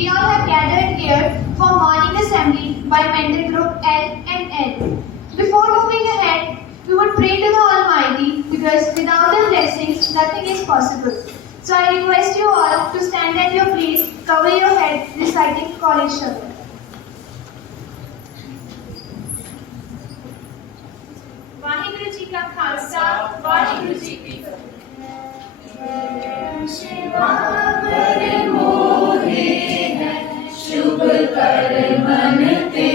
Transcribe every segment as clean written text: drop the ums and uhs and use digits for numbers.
we all have gathered here for morning assembly by mental group L and L. Before moving ahead, we would pray to the Almighty because without the blessings, nothing is possible. So I request you all to stand at your place, cover your head, reciting college Shabad. Waheguru ji का खालसा वाहिगुरु जी की शिवावर मोहे है शुभ कर मन ते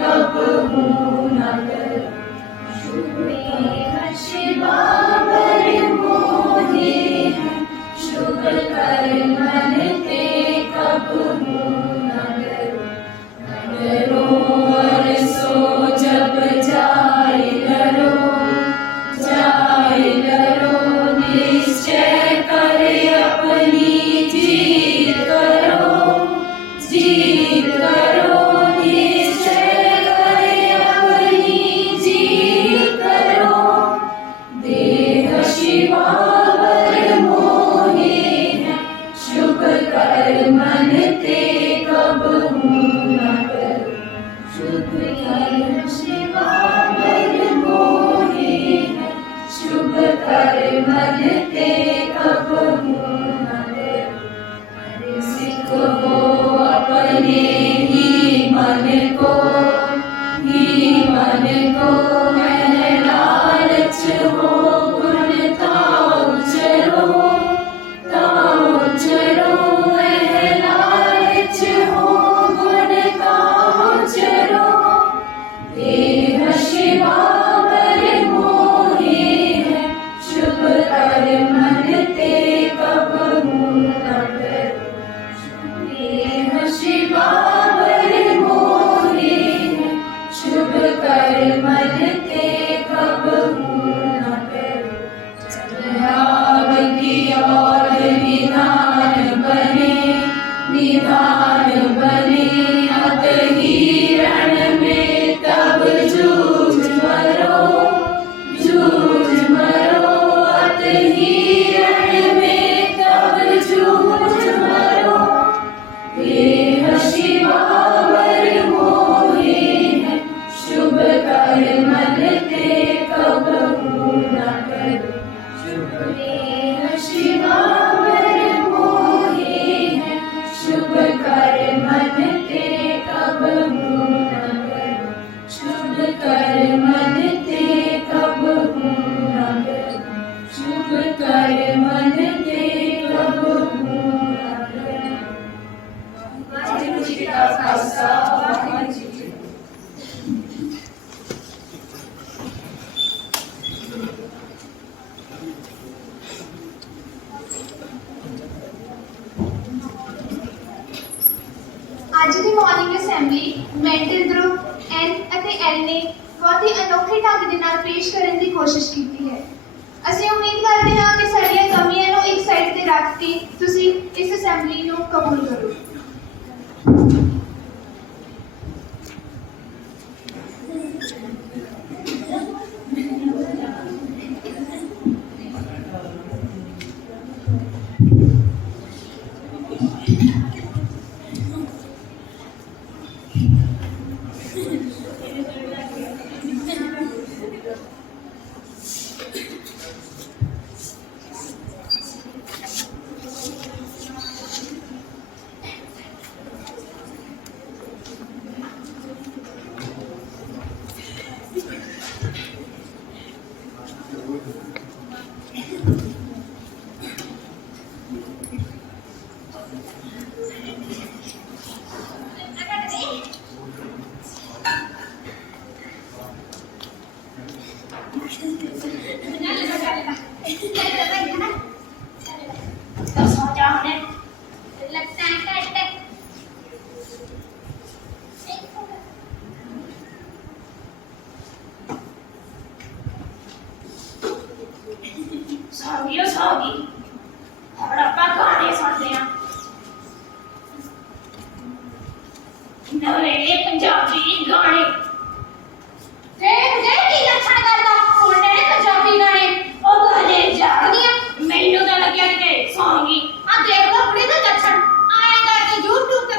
कबहू न कर शिवावर मोहे है शुभ कर मन ते कबहू न करो और सो जब जाए करो निश्चय करे अपनी जीत करो निश्चय करे अपनी जीत करो देह शिवावर मोहे है शुभ कर मन ते कबहू न करो शुभ कर शिवावर मोहे है शुभ कर मन ते कबहू न करो सिखो अपने ही मन को है लालच हो गुण ताऊ चरो है लालच हो गुण ताऊ चरो देह शिवावर मोहे है शुभ कर मन ते कबहू न करो देह शिवावर मोहे है शुभ कर मन ते कबहू न करो चलाव की और निधान बने अतही रण में तब जूझ मरो अतही रण में तब जूझ मरो देह शिवावर मोहे है शुभ कर मन ते कबहू न करो देह शिवावर मोहे है शुभ कर मन ते कबहू न करो शुभ कर मन ते कबहू न करो शुभ कर मन ते कबहू न करो वाहिगुरु जी का खालसा वाहिगुरु जी की ਅੱਜ ਦੀ morning assembly mental group N ਅਤੇ L ਨੇ ਬਹੁਤ ਹੀ ਅਨੋਖੇ ਢੰਗ ਦੇ ਨਾਲ ਪੇਸ਼ ਕਰਨ ਦੀ ਕੋਸ਼ਿਸ਼ ਕੀਤੀ ਹੈ। ਅਸੀਂ ਉਮੀਦ ਕਰਦੇ ਹਾਂ ਕਿ ਸਾਡੀਆਂ ਕਮੀਆਂ ਨੂੰ ਇੱਕ ਸਾਈਡ ਤੇ ਰੱਖ ਕੇ ਤੁਸੀਂ ਇਸ ਅਸੈਂਬਲੀ ਨੂੰ ਕਬੂਲ ਕਰੋ। सौगी और अपना गाने सुनते हैं नवे पंजाबी गाने मुझे की लक्षण करता सुनने ने पंजाबी गाने और गाने जान दिया मैनू तो लगे कि सौगी आ देख लो बड़े तो लक्षण आए करके YouTube पे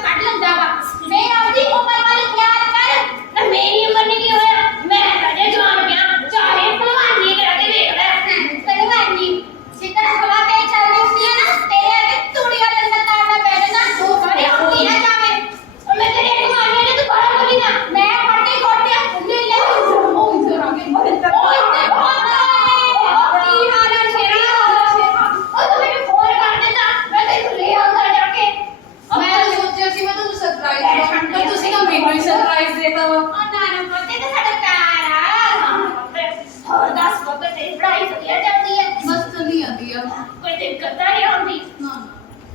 ਕੋਈ ਦਿੱਕਤ ਨਹੀਂ ਆਉਂਦੀ ਨਾ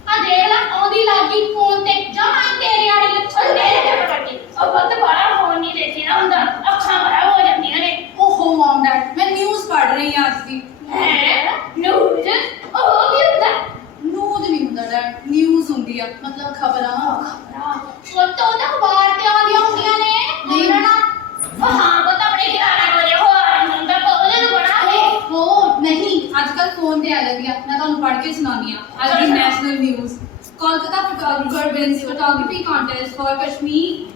ਆ ਦੇਖ ਲੈ ਆਉਂਦੀ ਲੱਗੀ ਫੋਨ ਤੇ ਜਮਾ ਤੇਰੇ ਵਾਲੀ ਲੱਛਣ ਦੇ ਦੇ ਕੱਟੀ ਉਹ ਬਹੁਤ ਬੜਾ ਫੋਨ ਨਹੀਂ ਦੇਖੀ ਨਾ ਹੁੰਦਾ ਅੱਖਾਂ ਖਰਾਬ ਹੋ ਜਾਂਦੀਆਂ ਨੇ ਓਹੋ ਮਮ ਡੈਡ ਮੈਂ ਨਿਊਜ਼ ਪੜ੍ਹ ਰਹੀ ਹਾਂ ਅੱਜ ਦੀ ਹੈ ਨਿਊਜ਼ ਉਹ ਵੀ ਹੁੰਦਾ ਨਿਊਜ਼ ਨਹੀਂ ਹੁੰਦਾ ਡੈਡ ਨਿਊਜ਼ ਹੁੰਦੀ ਆ ਮਤਲਬ ਖਬਰਾਂ ਉਹ ਤਾਂ ਅਖਬਾਰ ਤੇ ਆਉਂਦੀਆਂ ਹੁੰਦੀਆਂ ਨੇ ਨਹੀਂ ਨਾ ਉਹ ਹਾਂ ਉਹ ਤਾਂ ਆਪਣੇ ਖਿਆਲਾਂ ਕੋਲੇ ਹੋਰ ਹੁੰਦਾ ਤਾਂ ਉਹਦੇ ਨੂੰ ਬਣਾ ਹੈ ਉਹ ਨਹੀਂ ਅੱਜ ਕੱਲ ਫੋਨ ਤੇ ਆ ਜਾਂਦੀਆਂ ਮੈਂ ਤੁਹਾਨੂੰ ਪੜ੍ਹ ਕੇ ਸੁਣਾਉਂਦੀ ਹਾਂ ਅੱਜ ਦੀ national news Kolkata photographer wins photography contest for Kashmir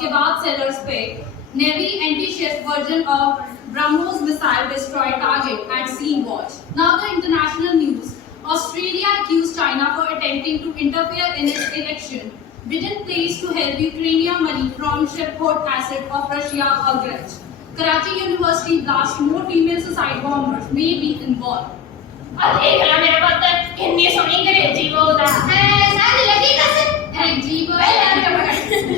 kebab sellers pick. Navy anti-ship version of BrahMos missile destroyed target at Sea Watch. Now the international news. Australia accused China for attempting to interfere in its election. Britain plays to help Ukraine money from shipboard asset of Russia Agrech. Karachi University blasts more female suicide bombers may be involved. ਆ ਦੇਖ ਲੈ ਮੇਰਾ ਪੁੱਤ ਕਿੰਨੀ ਸੋਹਣੀ ਅੰਗਰੇਜ਼ੀ ਬੋਲਦਾ ਸਾਡੀ ਲੱਗੀ ਕਸ ਅੰਗਰੇਜ਼ੀ ਬੋਲ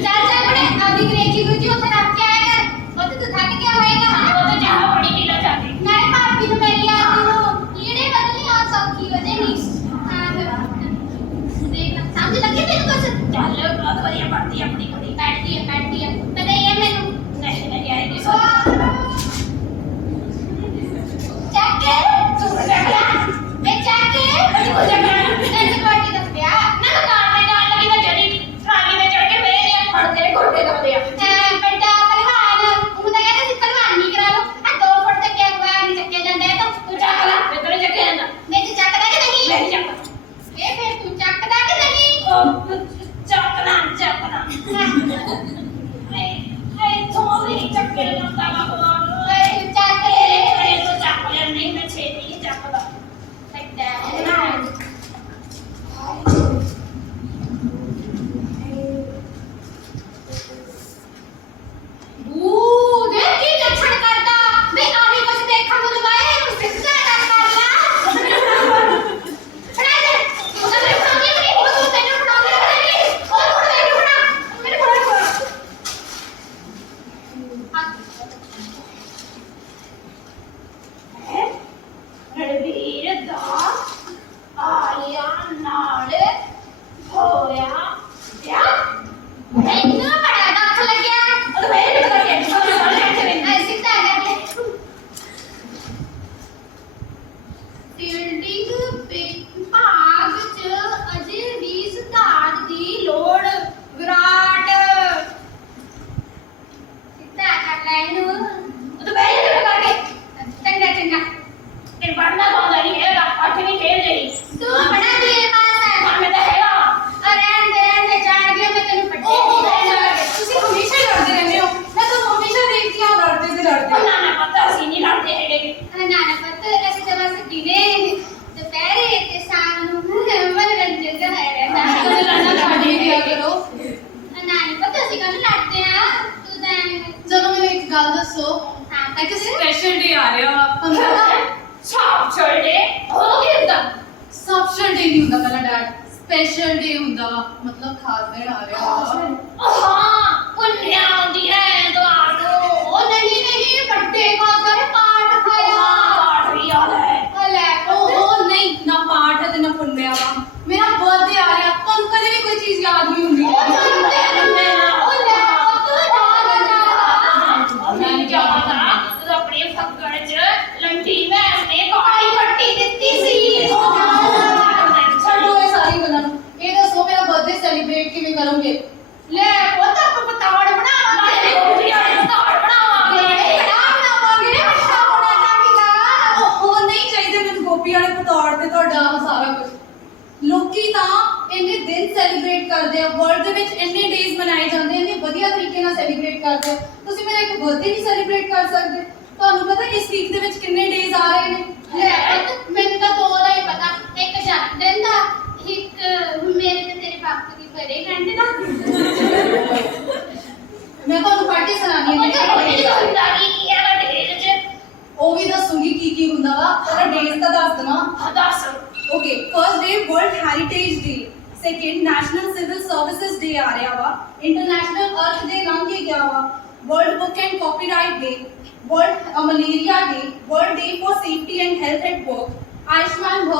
ਚਾਚਾ ਬੜੇ ਆਦੀ ਅੰਗਰੇਜ਼ੀ ਦੂਜੀ ਉੱਥੇ ਰੱਖ ਕੇ ਆਇਆ ਕਰ ਉਹ ਤੂੰ ਥੱਕ ਗਿਆ ਹੋਏਗਾ ਉਹ ਤਾਂ ਚਾਹ ਬੜੀ ਪੀਣਾ ਚਾਹਤੀ ਨਾਲੇ ਭਾਬੀ ਨੂੰ ਮਿਲ ਲਿਆ ਤੂੰ ਲੀੜੇ ਬਦਲੀ ਆ ਸੌਖੀ ਵਜੇ ਨਹੀਂ ਦੇਖ ਸਮਝ ਲੱਗੀ ਤੈਨੂੰ ਕੁਛ ਚੱਲ ਬਹੁਤ ਵਧੀਆ ਪੜਦੀ ਆਪਣੀ ਕੁੜੀ ਕੱਟਦੀ ਆ ਪਤਾ ਹੀ ਹੈ ਮੈਨੂੰ ਨਹੀਂ ਨਹੀਂ ਆਈ ਨਹੀਂ ਚੱਕ ਕੇ ਤੂੰ ਦੇਖ ਲੈ ਇਹ ਚੱਕ ਕੇ ਤੂੰ ਦੇਖ ਲੈ ਤੈਨੂੰ ਕੋਟੀ ਦਾ ਪਿਆ ਨਾ ਕਾਰ ਤੇ ਜਾਣ ਲੱਗੀ ਤਾਂ ਜੜੀ ਟਰਾਲੀ ਤੇ ਚੜ ਕੇ ਬਹਿ ਗਿਆ ਫੜ ਤੇਰੇ ਗੋਡੇ ਦਬਦੇ ਆ ਵੱਡਾ ਪਹਿਲਵਾਨ ਉਹ ਤਾਂ ਕਹਿੰਦਾ ਸੀ ਪਹਿਲਵਾਨੀ ਕਰਾ ਲਓ ਆ 2 ਫੁੱਟ ਤੱਕ ਅਗਵਾ ਨਹੀਂ ਚੱਕਿਆ ਜਾਂਦਾ ਹੈ ਤਾਂ ਤੂੰ ਚੱਕ ਲੈ ਮੈਂ ਤੇਰੇ ਚੱਕੇ ਜਾਂਦਾ ਮੈਂ ਤੂੰ ਚੱਕਦਾ ਕਿ ਨਹੀਂ ਲੈ ਚੱਕ ਇਹ ਫਿਰ ਤੂੰ ਚੱਕਦਾ ਕਿ ਨਹੀਂ ਉਹ ਚੱਕਣਾ ਇਹ ਤੋਂ ਵੀ ਚੱਕੇ ਜਾਂਦਾ ਬਾਬਾ ਓਏ ਤੂੰ ਚੱਕ ਇਹ ਤੋਂ ਚੱਕ ਲਿਆ ਨਹੀਂ ਮੈਂ ਛੇਤੀ ਹੀ ਚੱਕਦਾ ਵੱਡਾ ਬੂ ਦੇਖ ਕੀ ਲੱਛਣ ਕਰਦਾ ਮੈਂ ਆਹੀ ਕੁਝ ਦੇਖਣ ਨੂੰ ਲਗਾਇਆ ਇਹਨੂੰ ਸਿੱਧਾ ਕਰ ਲਾ ਫੜਾ ਦੇ ਉਹਦਾ ਮੇਰੇ ਫੜਾ ਦੇ ਉਹ ਤੂੰ ਤੈਨੂੰ ਫੜਾ ਦੇ ਉਹ ਫੜਾ ਦੇ ਫੜਾ ਮੇਰੇ ਫੜਾ ਰਣਵੀਰ ਦਾ ਆਲਿਆ ਨਾਲ ਹੋਇਆ ਵਿਆਹ ਮੈਨੂੰ ਬੜਾ ਦੁੱਖ ਲੱਗਿਆ ਉਹ ਮੇਰੇ ਤੇ ਕਰਕੇ ਐਸੀ ਤਾਂ ਕਰ ਲੈ ਫੀਲਡਿੰਗ ਭਾਗ ਚ ਅਜੇ ਵੀ ਸੁਧਾਰ ਦੀ ਲੋੜ ਵਿਰਾਟ ਸਿੱਧਾ ਕਰ ਲੈ ਇਹਨੂੰ ਉਹ ਮੇਰੇ ਤੇ ਕਰਕੇ ਚੰਗਾ ਇਹ ਪੜਨਾ ਚਾਹੁੰਦਾ ਨਹੀਂ ਹੈਗਾ ਅੱਠਵੀਂ ਫੇਲ ਗਈ ਤੂੰ ਬਣਾ ਦਿਏ ਪਾਸ ਹੈ ਹਾਂ ਮੈਂ ਤਾਂ ਹੈਗਾ ਰਹਿਣ ਦੇ ਜਾਣ ਗਿਆ ਮੈਂ ਤੈਨੂੰ ਪੱਟੇ ਤੁਸੀਂ ਹਮੇਸ਼ਾ ਹੀ ਲੜਦੇ ਰਹਿੰਦੇ ਹੋ ਮੈਂ ਤੁਹਾਨੂੰ ਹਮੇਸ਼ਾ ਦੇਖਦੀ ਹਾਂ ਲੜਦੇ ਤੇ ਲੜਦੇ ਨਾ ਨਾ ਪਤਾ ਅਸੀਂ ਨਹੀਂ ਲੜਦੇ ਹੈਗੇ ਨਾਨਾ ਪੁੱਤ ਅਸੀਂ ਤਾਂ ਬਸ ਦਿਨੇ ਦੁਪਹਿਰੇ ਤੇ ਸ਼ਾਮ ਨੂੰ ਮਨੋਰੰਜਨ ਦਾ ਹੈ ਰਹਿੰਦਾ ਕਦੇ ਲੜਨਾ ਛੱਡ ਹੀ ਦਿਆ ਕਰੋ ਨਾਨੀ ਪੁੱਤ ਅਸੀਂ ਕੱਲ ਲੜਦੇ ਆ ਤੂੰ ਤਾਂ ਚਲੋ ਮੈਨੂੰ ਇੱਕ ਗੱਲ ਦੱਸੋ ਹਾਂ ਇੱਕ ਸਪੈਸ਼ਲ ਡੇ ਆ ਰਿਹਾ ਵਾ ਤੁਹਾਨੂੰ ਪਤਾ ਛਾਪ ਛੋੜੇ ਉਹ ਕੀ ਹੁੰਦਾ ਸਪੈਸ਼ਲ ਡੇ ਨਹੀਂ ਹੁੰਦਾ ਪਹਿਲਾਂ ਡੈਡ ਸਪੈਸ਼ਲ ਡੇ ਹੁੰਦਾ ਵਾ ਮਤਲਬ ਖਾਸ ਦਿਨ ਆ ਰਿਹਾ ਵਾ ਹਾਂ ਪੁੰਨਿਆ ਆਉਂਦੀ ਹੈ ਦੁਆਰ ਨੂੰ ਉਹ ਨਹੀਂ ਵੱਡੇ ਕਾਦਰ ਪਾਠ ਖਾਇਆ ਪਾਠ ਵੀ ਆ ਲੈ ਲੈ ਉਹ ਨਹੀਂ ਨਾ ਪਾਠ ਹੈ ਤੇ ਨਾ ਪੁੰਨਿਆ ਵਾ ਮੇਰਾ ਬਰਥਡੇ ਆ ਰਿਹਾ ਤੁਹਾਨੂੰ ਕਦੇ ਵੀ ਕੋਈ ਚੀਜ਼ ਯਾਦ ਨਹੀਂ ਹੁੰਦੀ ਮੈਂ ਜਾਵਾਂਗਾ ਤੂੰ ਆਪਣੇ ਫੱਕੜ ਚ ਲੰਡੀ ਭੈਣ ਨੇ ਕਾਲੀ ਪੱਟੀ ਦਿੱਤੀ ਸੀ ਛੱਡੋ ਇਹ ਸਾਰੀ ਗੱਲਾਂ ਨੂੰ ਇਹ ਦੱਸੋ ਮੇਰਾ ਬਰਥਡੇ ਸੈਲੀਬ੍ਰੇਟ ਕਿਵੇਂ ਕਰੋਗੇ ਲੈ ਪੁੱਤ ਆਪਾਂ ਪਤਾੜ ਬਣਾਵਾਂਗੇ ਉਹ ਨਹੀਂ ਚਾਹੀਦੇ ਮੈਨੂੰ ਗੋਪੀ ਵਾਲੇ ਪਤੌੜ ਤੇ ਤੁਹਾਡਾ ਸਾਰਾ ਕੁਝ ਲੋਕੀ ਤਾਂ ਇੰਨੇ ਦਿਨ ਸੈਲੀਬ੍ਰੇਟ ਕਰਦੇ ਆ ਵਰਲਡ ਦੇ ਵਿੱਚ ਇੰਨੇ ਡੇਜ਼ ਮਨਾਏ ਜਾਂਦੇ ਇੰਨੇ ਵਧੀਆ ਤਰੀਕੇ ਨਾਲ ਸੈਲੀਬ੍ਰੇਟ ਕਰਦੇ ਆ ਤੁਸੀਂ ਮੇਰਾ ਇੱਕ ਬਰਥਡੇ ਨਹੀਂ ਸੈਲੀਬ੍ਰੇਟ ਕਰ ਸਕਦੇ ਤੁਹਾਨੂੰ ਪਤਾ ਇਸ ਵੀਕ ਦੇ ਵਿੱਚ ਕਿੰਨੇ ਡੇਜ਼ ਆ ਰਹੇ ਨੇ ਲੈ ਪੁੱਤ ਮੈਨੂੰ ਤਾਂ ਦੋ ਦਾ ਹੀ ਪਤਾ ਇੱਕ ਜਨਮਦਿਨ ਦਾ ਇੱਕ ਮੇਰੇ ਤੇ ਤੇਰੇ ਪਾਪਾ ਦੀ ਬਰੇ ਘੰਟੇ ਦਾ ਮੈਂ ਤੁਹਾਨੂੰ ਪੜ੍ਹ ਕੇ ਸੁਣਾਉਣੀ ਉਹ ਵੀ ਦੱਸੂਗੀ ਕੀ ਹੁੰਦਾ ਵਾ ਪਹਿਲਾਂ ਡੇਜ਼ ਤਾਂ ਦੱਸ ਦੇਣਾ Okay, first day World Heritage Day, second National Civil Services Day आ रहा वा, International Earth Day लंघ के गया वा, World Book and Copyright Day, World Malaria Day, World Day for Safety and Health at Work, Ayushman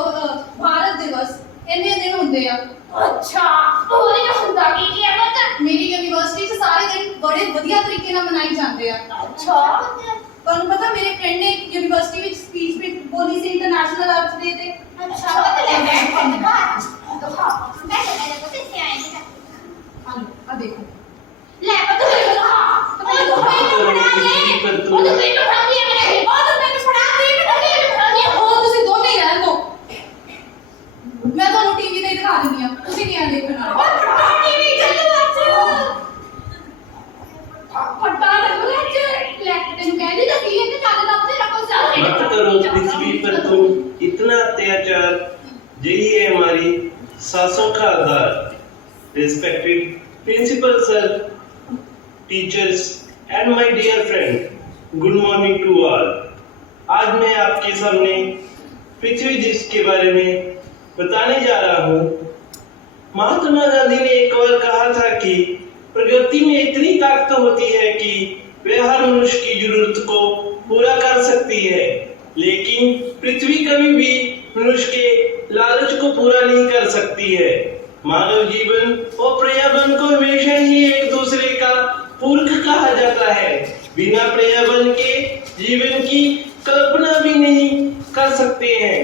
Bharat ਦਿਵਸ ਇੰਨੇ ਦਿਨ ਹੁੰਦੇ ਆ। ਅੱਛਾ ਉਹਦੇ ਚ ਹੁੰਦਾ ਕੀ ਹੈ ਪੁੱਤ? ਮੇਰੀ ਯੂਨੀਵਰਸਿਟੀ 'ਚ ਸਾਰੇ ਦਿਨ ਬੜੇ ਵਧੀਆ ਤਰੀਕੇ ਨਾਲ ਮਨਾਏ ਜਾਂਦੇ ਆ। ਅੱਛਾ ਤੁਹਾਨੂੰ ਪਤਾ ਮੇਰੇ ਫਰੈਂਡ ਨੇ ਯੂਨੀਵਰਸਿਟੀ ਵਿੱਚ ਸਪੀਚ ਵੀ ਬੋਲੀ ਸੀ ਇੰਟਰਨੈਸ਼ਨਲ ਅਰਥ ਡੇ ਤੇ। ਅੱਛਾ ਪੁੱਤ ਲੈ ਮੈਂ ਦਿਖਾ ਮੈਂ ਤਾਂ ਪੁੱਤ ਇੱਥੇ ਆਏ ਨੇ ਆ ਦੇਖੋ ਲੈ ਪੁੱਤ ਮੈਨੂੰ ਦਿਖਾ ਉਹ ਤੂੰ ਮੈਨੂੰ ਫੜਾ ਦੇ ਉਹ ਤੂੰ ਮੈਨੂੰ ਫੜਾ ਦੇ ਮੇਰੇ ਉਹ ਤੂੰ ਮੈਨੂੰ ਫੜਾ ਦੇ ਮੈਨੂੰ ਫੜਾ ਦੇ ਉਹ ਤੁਸੀਂ ਦੋਨੇ ਹੀ ਰਹਿਣ ਦਿਓ। ਮੈਂ ਤੁਹਾਨੂੰ ਟੀਵੀ ਤੇ ਦਿਖਾ ਦਿੰਦੀ ਆ, ਤੁਸੀਂ ਨਹੀਂ ਆ ਦੇਖਣ ਵਾਲੇ। ਉਹ ਪੱਟਾ ਟੀਵੀ ਚੱਲੂ ਅੱਜ ਪੱਟਾ ਲੱਗੂ ਅੱਜ ਲੈ ਤੈਨੂੰ ਕਹਿੰਦੀ ਤਾਂ ਕੀ ਹੈ ਕਿ ਚੱਲ ਦਾ ਤੇ ਰੱਖੋ ਚੱਲ मत करो पृथ्वी पर तुम इतना अत्याचार, यही है हमारी सांसों का आधार। Respected principal sir, teachers and my dear friend, good morning to all. आज मैं आपके सामने पृथ्वी दिवस के बारे में बताने जा रहा हूँ। महात्मा गांधी ने एक बार कहा था कि प्रकृति में इतनी ताकत होती है कि वह हर मनुष्य की जरूरत को पूरा कर सकती है, लेकिन पृथ्वी कभी भी मनुष्य के लालच को पूरा नहीं कर सकती है। मानव जीवन और पर्यावरण को हमेशा ही एक दूसरे का पूरक कहा जाता है। बिना पर्यावरण के जीवन की कल्पना भी नहीं कर सकते हैं।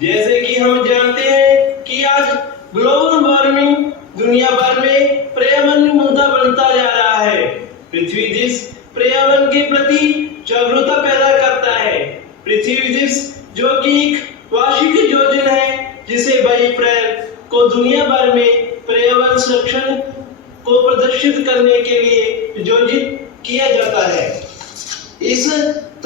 जैसे कि हम जानते हैं कि आज ग्लोबल वार्मिंग दुनिया भर में पर्यावरण मुद्दा बनता जा रहा है। पृथ्वी दिवस पर्यावरण के प्रति जागरूकता पैदा करता है। पृथ्वी दिवस जो कि एक वार्षिक आयोजन है जिसे 22 अप्रैल को दुनिया भर में पर्यावरण संरक्षण को प्रदर्शित करने के लिए आयोजित किया जाता है। इस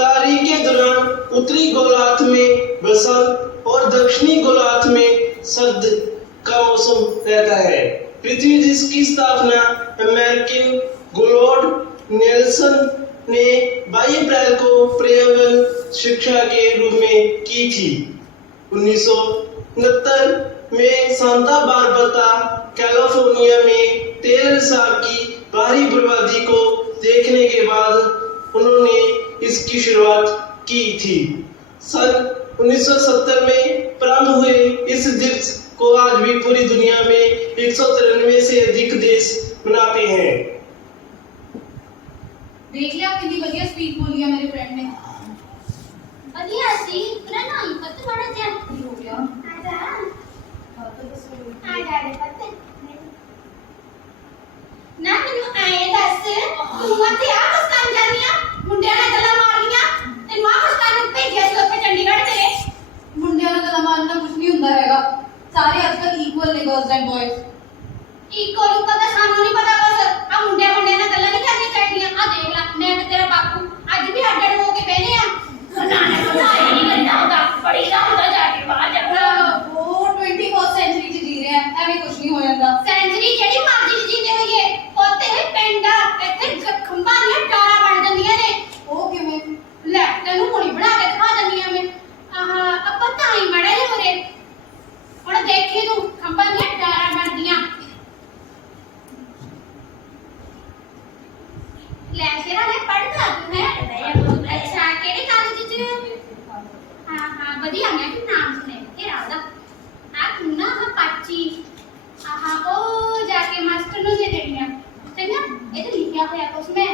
तारीख के दौरान उत्तरी गोलार्ध में बसंत और दक्षिणी गोलार्ध में सर्द का मौसम रहता है। पृथ्वी दिवस की स्थापना अमेरिकन ग्लोड नेल्सन ने 22 अप्रैल को पर्यावरण शिक्षा के रूप में की थी। 1969 में सांता बारबरा कैलिफोर्निया में 13 साल की भारी बर्बादी को देखने के बाद उन्होंने इसकी शुरुआत की थी। सन 1970 में प्रारंभ हुए इस दिवस को आज भी पूरी दुनिया में 193 से अधिक देश मनाते हैं। देख लिया कितनी बढ़िया स्पीच बोली है मेरे फ्रेंड ने। ਵਧੀਆ ਸੀ ਤੇਰਾ ਨਾਮ ਪਤਾ ਬੜਾ ਜਿਹਾ हो गया ਆ ਜਾ ਰੇ ਪਤਾ ਨਾ ਮੈਨੂੰ ਆਏ ਦੱਸ ਤੂੰ ਉੱਥੇ ਆ ਕੁਛ ਕਰਨ ਜਾਂਦੀ ਆ ਮੁੰਡਿਆਂ ਨਾਲ ਗੱਲਾਂ ਮਾਰਨੀਆਂ ਤੈਨੂੰ ਆ ਕੁਛ ਕਰਨ ਭੇਜਿਆ ਸੀ ਉੱਥੇ ਚੰਡੀਗੜ੍ਹ ਤੇਰੇ ਮੁੰਡਿਆਂ ਨਾਲ ਗੱਲਾਂ ਮਾਰਨਾ ਕੁਝ ਨਹੀਂ ਹੁੰਦਾ ਹੈਗਾ। ਸਾਰੇ ਅੱਜਕੱਲ ਇਕੁਅਲ ਨੇ ਗਰਲਸ ਐਂਡ ਬॉयਜ਼। ਇੱਕੋ ਨੂੰ ਤਾਂ ਸਾਨੂੰ ਨਹੀਂ ਪਤਾ ਬਸ ਆ ਮੁੰਡਿਆਂ ਨਾਲ ਗੱਲਾਂ ਨਹੀਂ ਕਰਨੀਆਂ ਚਾਹੀਦੀਆਂ ਆ ਦੇਖ ਲੈ ਮੈਂ ਤੇ ਤੇਰਾ ਬਾਪੂ ਅੱਜ ਵੀ ਅੱਡ ਹੋ ਕੇ ਬਹਿਨੇ ਆ ਨਾ ਨਾ ਆਈ ਨਹੀਂ ਕਰਦਾ ਹੁੰਦਾ ਬੜੀ ਦਾ ਹੁੰਦਾ ਜਾ ਕੇ ਬਾਹਰ ਜਾ ਉਹ 21st ਸੈਂਚੁਰੀ 'ਚ ਜੀ ਰਹੇ ਆ, ਐਵੇਂ ਕੁਝ ਨਹੀਂ ਹੋ ਜਾਂਦਾ। ਸੈਂਚਰੀ ਜਿਹੜੀ ਮਰਜ਼ੀ ਜੀਂਦੇ ਹੋਈਏ ਉੱਥੇ ਇਹ ਪਿੰਡ ਆ ਇੱਥੇ ਖੰਭਾਂ ਦੀਆਂ ਟਾਰਾਂ ਬਣ ਜਾਂਦੀਆਂ ਨੇ। ਉਹ ਕਿਵੇਂ? ਲੈ ਤੈਨੂੰ ਹੁਣੀ ਬਣਾ ਕੇ ਦਿਖਾ ਦਿੰਦੀ ਆ ਮੈਂ ਆਹ ਆਪਾਂ ਤਾਂ ਹੀ ਮੜਾ ਜੇ ਹੋਰੇ ਹੁਣ ਦੇਖੀ ਤੂੰ ਖੰਭਾਂ ਦੀਆਂ ਟਾਰਾਂ ਬਣਦੀਆਂ ਲੈ ਸ਼ੇਰਾ ਨੇ ਪੜ੍ਹਦਾ ਤੂੰ ਹੈ ਅੱਛਾ ਕਿਹੜੇ ਕਾਲਜ ਚ ਹਾਂ ਹਾਂ ਵਧੀਆ ਮੈਂ ਵੀ ਨਾਮ ਸੁਣਿਆ ਤੇਰਾ ਉਹਦਾ ਆ ਤੂੰ ਨਾ ਆ ਪਾਚੀ ਆਹ ਉਹ ਜਾ ਕੇ ਮਾਸਟਰ ਨੂੰ ਦੇ ਦੇਣੀਆਂ ਚੰਗਾ ਇਹ ਤੇ ਲਿਖਿਆ ਹੋਇਆ ਕੁਛ ਮੈਂ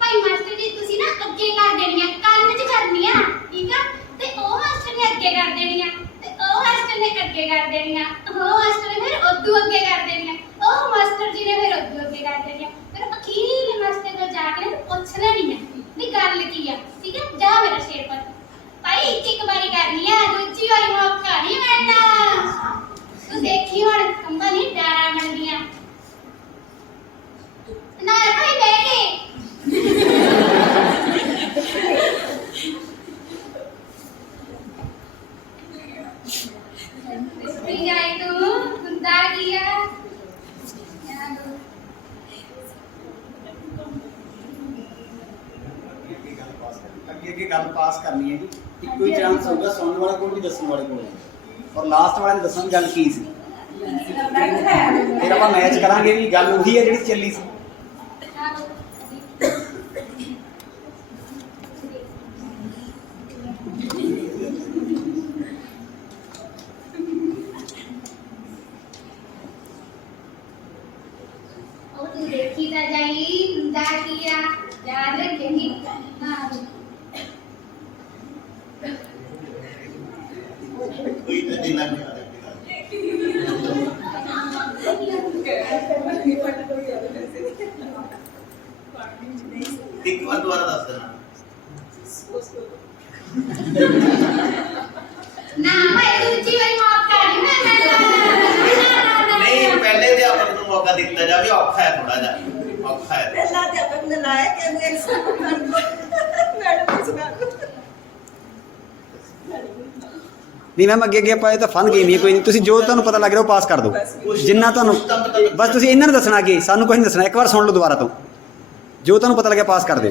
ਭਾਈ ਮਾਸਟਰ ਜੀ ਤੁਸੀਂ ਨਾ ਅੱਗੇ ਕਰ ਦੇਣੀਆਂ ਕੰਨ 'ਚ ਕਰਨੀਆਂ ਠੀਕ ਆ ਤੇ ਉਹ ਮਾਸਟਰ ਨੇ ਅੱਗੇ ਕਰ ਦੇਣੀਆਂ ਤੇ ਉਹ ਮਾਸਟਰ ਨੇ ਅੱਗੇ ਕਰ ਦੇਣੀਆਂ ਉਹ ਮਾਸਟਰ ਨੇ ਫਿਰ ਉਦੋਂ ਅੱਗੇ ਕਰ ਦੇਣੀਆਂ ਉਹ ਮਾਸਟਰ ਜੀ ਨੇ ਫਿਰ ਉਦੋਂ ਅੱਗੇ ਕਰ ਦੇਣੀਆਂ ਫਿਰ ਅਖੀਰਲੇ ਮਾਸਟਰ ਕੋਲ ਜਾ ਕੇ ਪੁੱਛਣਾ ਨਹੀਂ ਮੈਂ ਵੀ ਗੱਲ ਕੀ ਆ ਠੀਕ ਆ ਜਾ ਮੇਰਾ ਸ਼ੇਰ ਪਰ ਭਾਈ ਇੱਕ ਵਾਰੀ ਕਰਨੀ ਆ ਦੂਜੀ ਵਾਰੀ ਮੌਕਾ ਨਹੀਂ ਮਿਲਣਾ ਤੂੰ ਦੇਖੀ ਹੁਣ ਕੰਮਾਂ ਨਹੀਂ ਡਾਰਾਂ ਬਣਦੀਆਂ ਨਾ ਭਾਈ ਬਹਿ ਕੇ ਅੱਗੇ ਗੱਲ ਪਾਸ ਕਰਨੀ ਹੈ ਜੀ ਇੱਕੋ ਹੀ ਚਾਂਸ ਹੋਊਗਾ ਸੁਣਨ ਵਾਲੇ ਕੋਲ ਵੀ ਦੱਸਣ ਵਾਲੇ ਕੋਲ ਔਰ ਲਾਸਟ ਵਾਲੇ ਨੇ ਦੱਸਣ ਗੱਲ ਕੀ ਸੀ ਫਿਰ ਆਪਾਂ ਮੈਚ ਕਰਾਂਗੇ ਵੀ ਗੱਲ ਉਹੀ ਹੈ ਜਿਹੜੀ ਚੱਲੀ ਸੀ ਕੋਈ ਤਾਂ ਨਹੀਂ ਲੱਗਦਾ ਇੱਕ ਵਾਰ ਦੁਬਾਰਾ ਦੱਸ ਦੇਣਾ ਨਾ ਭਾਈ ਦੂਜੀ ਵਾਰੀ ਮਾਫ ਕਰ ਦੇ ਨਹੀਂ ਪਹਿਲੇ ਦੇ ਆਪਾਂ ਨੂੰ ਮੌਕਾ ਦਿੱਤਾ ਜਾਵੇ ਔਖਾ ਹੈ ਥੋੜਾ ਜਿਹਾ ਔਖਾ ਹੈ ਪਹਿਲਾਂ ਤੇ ਆਪਾਂ ਨੇ ਲਾਇਆ ਕਿ ਮੈਂ ਐਕਸਪਟ ਕਰ ਮੈਡਮ ਨੂੰ ਸੁਣਾ ਨਹੀਂ ਮੈਮ ਅੱਗੇ ਅੱਗੇ ਆਪਾਂ ਇਹ ਤਾਂ ਫਨ ਗੇਮ ਹੀ ਹੈ, ਕੋਈ ਨਹੀਂ ਤੁਸੀਂ ਜੋ ਤੁਹਾਨੂੰ ਪਤਾ ਲੱਗ ਰਿਹਾ ਉਹ ਪਾਸ ਕਰ ਦਿਓ ਜਿੰਨਾ ਤੁਹਾਨੂੰ ਬਸ ਤੁਸੀਂ ਇਹਨਾਂ ਨੂੰ ਦੱਸਣਾ ਅੱਗੇ ਸਾਨੂੰ ਕੁਝ ਨਹੀਂ ਦੱਸਣਾ ਇੱਕ ਵਾਰ ਸੁਣ ਲਓ ਦੁਬਾਰਾ ਤੋਂ ਜੋ ਤੁਹਾਨੂੰ ਪਤਾ ਲੱਗਿਆ ਪਾਸ ਕਰ ਦਿਓ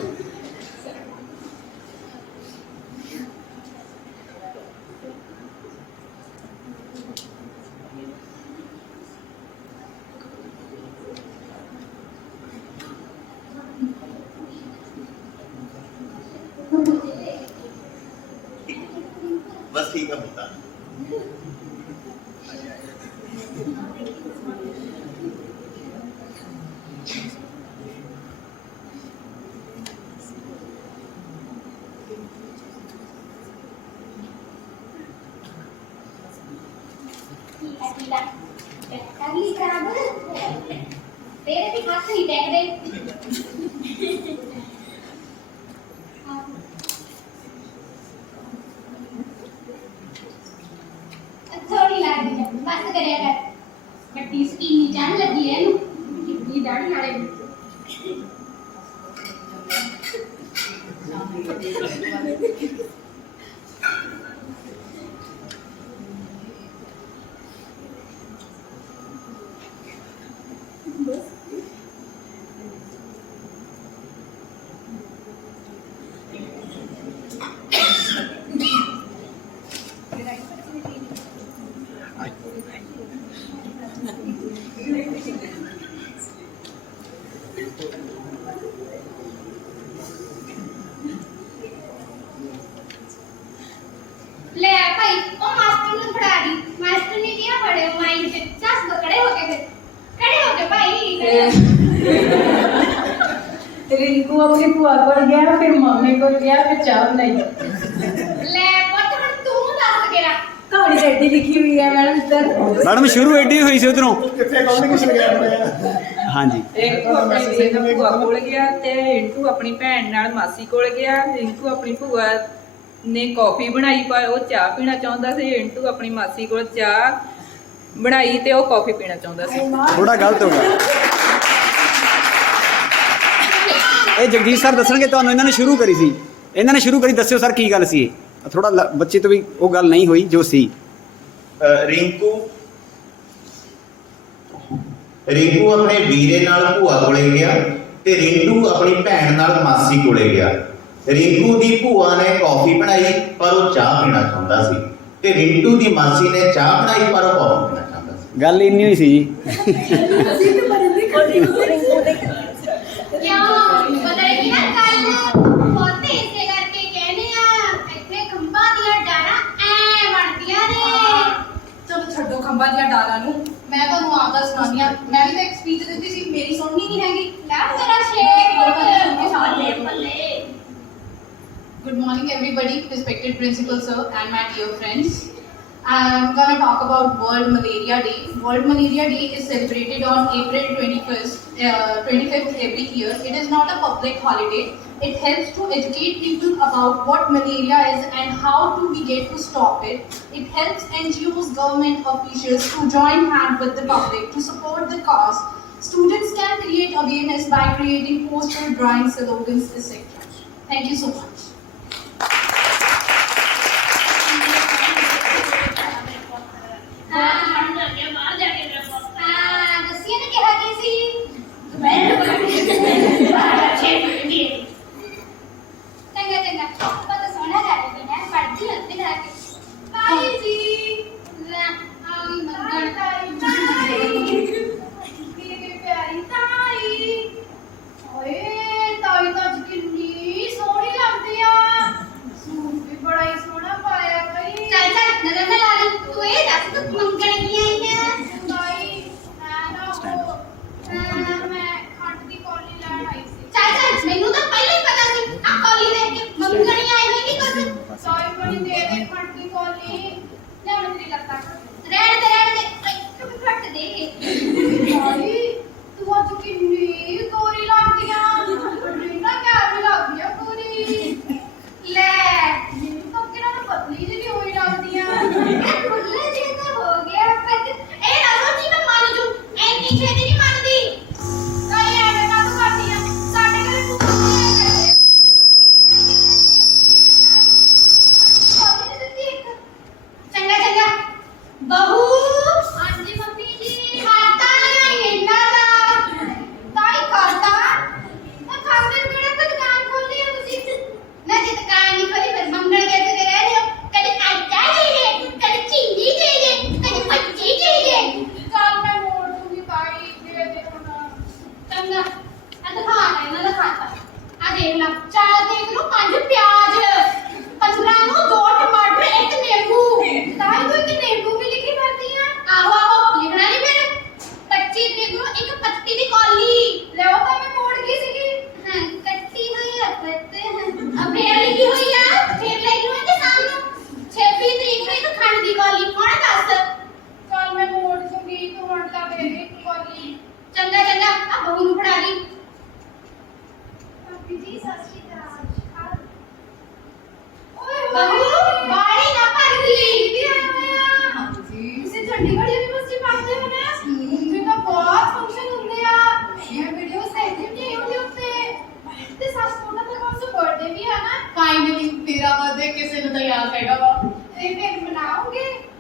बस ठीक है बता अगली खराब तेरे भी हाथ नहीं टेक दे थोड़ी लागी है बस करिया कर बट्टी स्कीन जान लगी है नु कितनी दाढ़ी वाले ले भाई ओ मास्टर ने पढ़ा दी मास्टर ने क्या पढ़े माइंड से चस दो खड़े हो गए भाई रिंकू अपनी बुआ को गया फिर मम्मी को गया फिर चाय बनाई ले पता हम तू दस गेरा कहानी रेडी लिखी हुई है मैडम इधर मैडम शुरू एडी हुई सी उधरों ਕਿੱਥੇ ਕਮਿਊਨੀਕੇਸ਼ਨ ਗਿਆ हाँ जी ਰਿੰਕੂ ਆਪਣੀ ਭੂਆ ਕੋਲ ਗਿਆ ਤੇ ਰਿੰਕੂ ਆਪਣੀ ਭੈਣ ਨਾਲ ਮਾਸੀ ਕੋਲ ਗਿਆ ਰਿੰਕੂ ਆਪਣੀ ਭੂਆ ਨੇ ਕਾਫੀ ਬਣਾਈ ਪਰ ਉਹ ਚਾਹ ਪੀਣਾ ਚਾਹੁੰਦਾ ਸੀ ਰਿੰਕੂ ਆਪਣੀ ਮਾਸੀ ਕੋਲ ਚਾਹ ਬਣਾਈ ਤੇ ਉਹ ਕਾਫੀ ਪੀਣਾ ਚਾਹੁੰਦਾ ਸੀ थोड़ा गलत हो गया ਇਹ ਜਗਦੀਸ਼ ਸਰ ਦੱਸਣਗੇ ਤੁਹਾਨੂੰ ਇਹਨਾਂ ਨੇ ਸ਼ੁਰੂ ਕਰੀ ਸੀ ਇਹਨਾਂ ਨੇ ਸ਼ੁਰੂ ਕਰੀ ਦੱਸਿਓ ਸਰ ਕੀ ਗੱਲ ਸੀ ਇਹ ਥੋੜਾ ਬੱਚੇ ਤੋਂ ਵੀ ਉਹ ਗੱਲ ਨਹੀਂ ਹੋਈ ਜੋ ਸੀ ਰਿੰਕੂ ਆਪਣੇ ਵੀਰੇ ਨਾਲ ਭੂਆ ਕੋਲੇ ਗਿਆ ਤੇ ਰਿੰਕੂ ਆਪਣੀ ਭੈਣ ਨਾਲ ਮਾਸੀ ਕੋਲੇ ਗਿਆ ਰਿੰਕੂ ਦੀ ਭੂਆ ਨੇ ਕੌਫੀ ਬਣਾਈ ਪਰ ਉਹ ਚਾਹ ਪੀਣਾ ਚਾਹੁੰਦਾ ਸੀ ਤੇ ਰਿੰਕੂ ਦੀ ਮਾਸੀ ਨੇ ਚਾਹ ਬਣਾਈ ਪਰ ਉਹ ਕੌਫੀ ਪੀਣਾ ਚਾਹੁੰਦਾ ਸੀ ਗੱਲ ਇੰਨੀ ਹੋਈ ਸੀ ਜੀ क्यों बदलेगी ना कल होते इसे करके कहने इतने खंबा दिया डारा ऐ बनदिया ने ਚਲੋ ਛੱਡੋ ਖੰਭਾਂ ਦੀਆਂ ਡਾਰਾਂ ਨੂੰ ਮੈਂ ਤੁਹਾਨੂੰ ਆਪਦਾ ਸੁਣਾਉਣੀ ਆ ਮੈਂ ਵੀ ਤਾਂ ਇੱਕ ਸਪੀਚ ਦਿੱਤੀ ਸੀ ਮੇਰੀ ਸੁਣਨੀ ਨਹੀਂ ਹੈਗੀ ला तेरा शेर बल्ले बल्ले Good morning everybody, respected principal sir and my dear friends. I'm going to talk about World Malaria Day. World Malaria Day is celebrated on April 25th every year. It is not a public holiday. It helps to educate people about what malaria is and how do we get to stop it. It helps NGOs, government officials to join hand with the public to support the cause. Students can create awareness by creating poster, drawings, slogans, etc. Thank you so much. दसिया ने कहा कि सी मैं चंगा चंगा पता सोना कर रही है पढ़ती होती है कि ताई जी ला आई मंगल ताई मेरी प्यारी ताई ओए ताई तो आज कितनी सोहनी लगती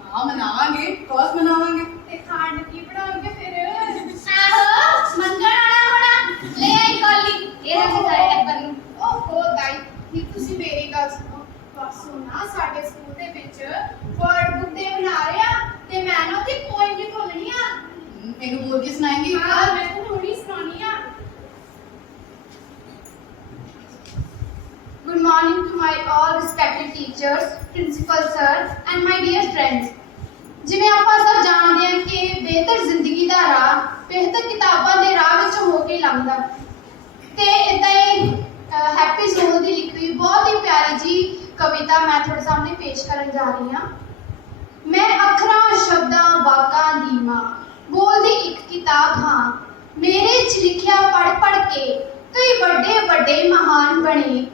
हाँ मनावांगे, कोर्स मनावांगे। ਤੇ ਖਾਣ ਕੀ ਬਣਾਓਗੇ ਫਿਰ ਆਹੋ ਮੰਗਣ ਵਾਲਾ ਹੋਣਾ ਲੈ ਆਈ ਕੋਲੀ ਇਹ ਰੱਖ ਸਾਰੇ ਟੱਬਰ ਨੂੰ ਓਹੋ ਤਾਈ ਨੀ ਤੁਸੀਂ ਮੇਰੀ ਗੱਲ ਸੁਣੋ ਪਰਸੋਂ ਨਾ ਸਾਡੇ ਸਕੂਲ ਦੇ ਵਿੱਚ ਵਰਡ ਬੁੱਕ ਦੇ ਬਣਾ ਰਿਹਾ ਤੇ ਮੈਂ ਨਾ ਉਹਦੀ ਪੋਇਮ ਵੀ ਖੋਲਣੀ ਆ मेनू बोल के सुनाएंगी? ਹਾਂ ਮੈਂ ਤੁਹਾਨੂੰ ਹੁਣੀ ਸੁਣਾਉਣੀ ਆ Good morning to my all respected teachers, principal sir and my dear friends. ਜਿਵੇਂ ਆਪਾਂ ਸਭ ਜਾਣਦੇ ਹਾਂ ਕਿ ਬਿਹਤਰ ਜ਼ਿੰਦਗੀ ਦਾ ਰਾਹ ਬਿਹਤਰ ਕਿਤਾਬਾਂ ਦੇ ਰਾਹ ਵਿੱਚੋਂ ਹੋ ਕੇ ਲੰਘਦਾ ਤੇ ਇਦਾਂ ਹੀ ਹੈਪੀ ਜ਼ੋਨ ਦੀ ਲਿਖੀ ਹੋਈ ਬਹੁਤ ਹੀ ਪਿਆਰੀ ਜੀ ਕਵਿਤਾ ਮੈਂ ਤੁਹਾਡੇ ਸਾਹਮਣੇ ਪੇਸ਼ ਕਰਨ ਜਾ ਰਹੀ ਹਾਂ। ਮੈਂ ਅੱਖਰਾਂ ਸ਼ਬਦਾਂ ਵਾਕਾਂ ਦੀ ਮਾਂ ਬੋਲਦੀ ਇੱਕ ਕਿਤਾਬ ਹਾਂ ਮੇਰੇ 'ਚ ਲਿਖਿਆ ਪੜ੍ਹ ਪੜ੍ਹ ਕੇ ਕਈ ਵੱਡੇ ਵੱਡੇ ਮਹਾਨ ਬਣੇ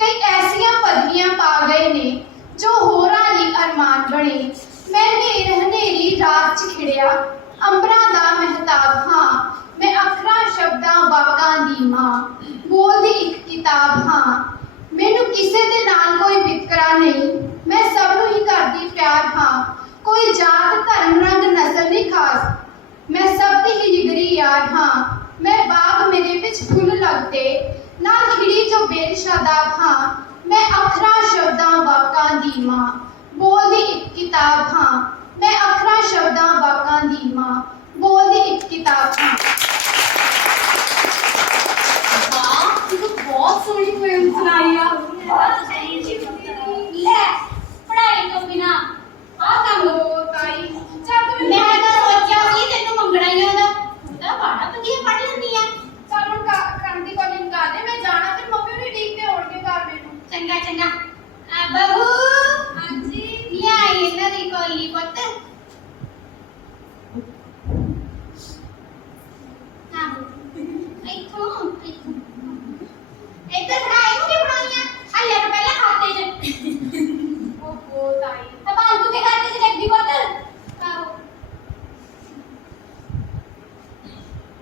ਕਈ ਐਸੀਆਂ ਪਦਵੀਆਂ ਪਾ ਗਏ ਨੇ ਜੋ ਹੋਰਾਂ ਲਈ ਅਰਮਾਨ ਬਣੇ ਮੈਂ ਹਨੇਰੀ ਰਾਤ 'ਚ ਖਿੜਿਆ ਅੰਬਰਾਂ ਦਾ ਮਹਿਤਾਬ ਹਾਂ ਮੈਂ ਅੱਖਰਾਂ ਸ਼ਬਦਾਂ ਵਾਕਾਂ ਦੀ ਮਾਂ ਬੋਲਦੀ ਇੱਕ ਕਿਤਾਬ ਹਾਂ ਮੈਨੂੰ ਕਿਸੇ ਦੇ ਨਾਲ ਕੋਈ ਵਿਤਕਰਾ ਨਹੀਂ ਮੈਂ ਸਭ ਨੂੰ ਹੀ ਕਰਦੀ ਪਿਆਰ ਹਾਂ ਕੋਈ ਜਾਤ ਧਰਮ ਰੰਗ ਨਸਲ ਨਹੀਂ ਖਾਸ ਮੈਂ ਸਭ ਦੀ ਹੀ ਜਿਗਰੀ ਯਾਰ ਹਾਂ ਮੈਂ ਬਾਗ ਮੇਰੇ ਵਿੱਚ ਫੁੱਲ ਲੱਗਦੇ ਨਾਲ ਖਿੜੀ ਜੋ ਬੇਨਸ਼ਾਦਾਬ ਹਾਂ ਮੈਂ ਅੱਖਰਾਂ ਸ਼ਬਦਾਂ ਵਾਕਾਂ ਦੀ ਮਾਂ ਬੋਲਦੀ ਇੱਕ ਕਿਤਾਬ ਹਾਂ ਮੈਂ ਅੱਖਰਾਂ ਸ਼ਬਦਾਂ ਵਾਕਾਂ ਦੀ ਮਾਂ ਬੋਲਦੀ ਇੱਕ ਕਿਤਾਬ ਹਾਂ हाँ, तू तो बहुत सोहनी पोएम सुनाई आ। ਬਹੁਤ ਸਹੀ ਜੀ ਲੈ ਪੜ੍ਹਾਈ ਤੋਂ ਬਿਨਾ ਆ ਕੰਮ ਓ ਤਾਈ ਚੱਲ ਤੂੰ ਮੈਂ ਤਾਂ ਸੋਚਿਆ ਸੀ ਤੈਨੂੰ ਮੰਗਣਾ ਹੀ ਉਹਦਾ ਤਾਂ ਬੜਾ ਵਧੀਆ ਪੜ੍ਹ ਲੈਂਦੀ ਆ ਚੱਲ ਹੁਣ ਕਰਨ ਦੀ ਕਾਲਿੰਗ ਕਰ ਦੇ ਮੈਂ ਜਾਣਾ ਤੇ ਮੰਮੀ ਵੀ ਠੀਕ ਤੇ ਹੋਣਗੇ ਘਰ ਮੈਨੂੰ ਚੰਗਾ ਚੰਗਾ ਆ ਬਹੂ ਹਾਂਜੀ ਲਿਆਈ ਇਹਨਾਂ ਦੀ ਕੋਲੀ ਪੁੱਤ ਹਾਂ ਇੱਥੋਂ ਇੱਧਰ ਬਣਾਈ ਨੂੰ ਕੀ ਬਣਾਈਆਂ ਆ ਲੈ ਪਹਿਲਾਂ ਖਾਤੇ 'ਚ ਓਹੋ ਤਾਈ ਆ ਬਾਂਤੂ ਕੇ ਖਾਤੇ 'ਚ ਰੱਖ ਦੀ ਪੁੱਤ ਆਹੋ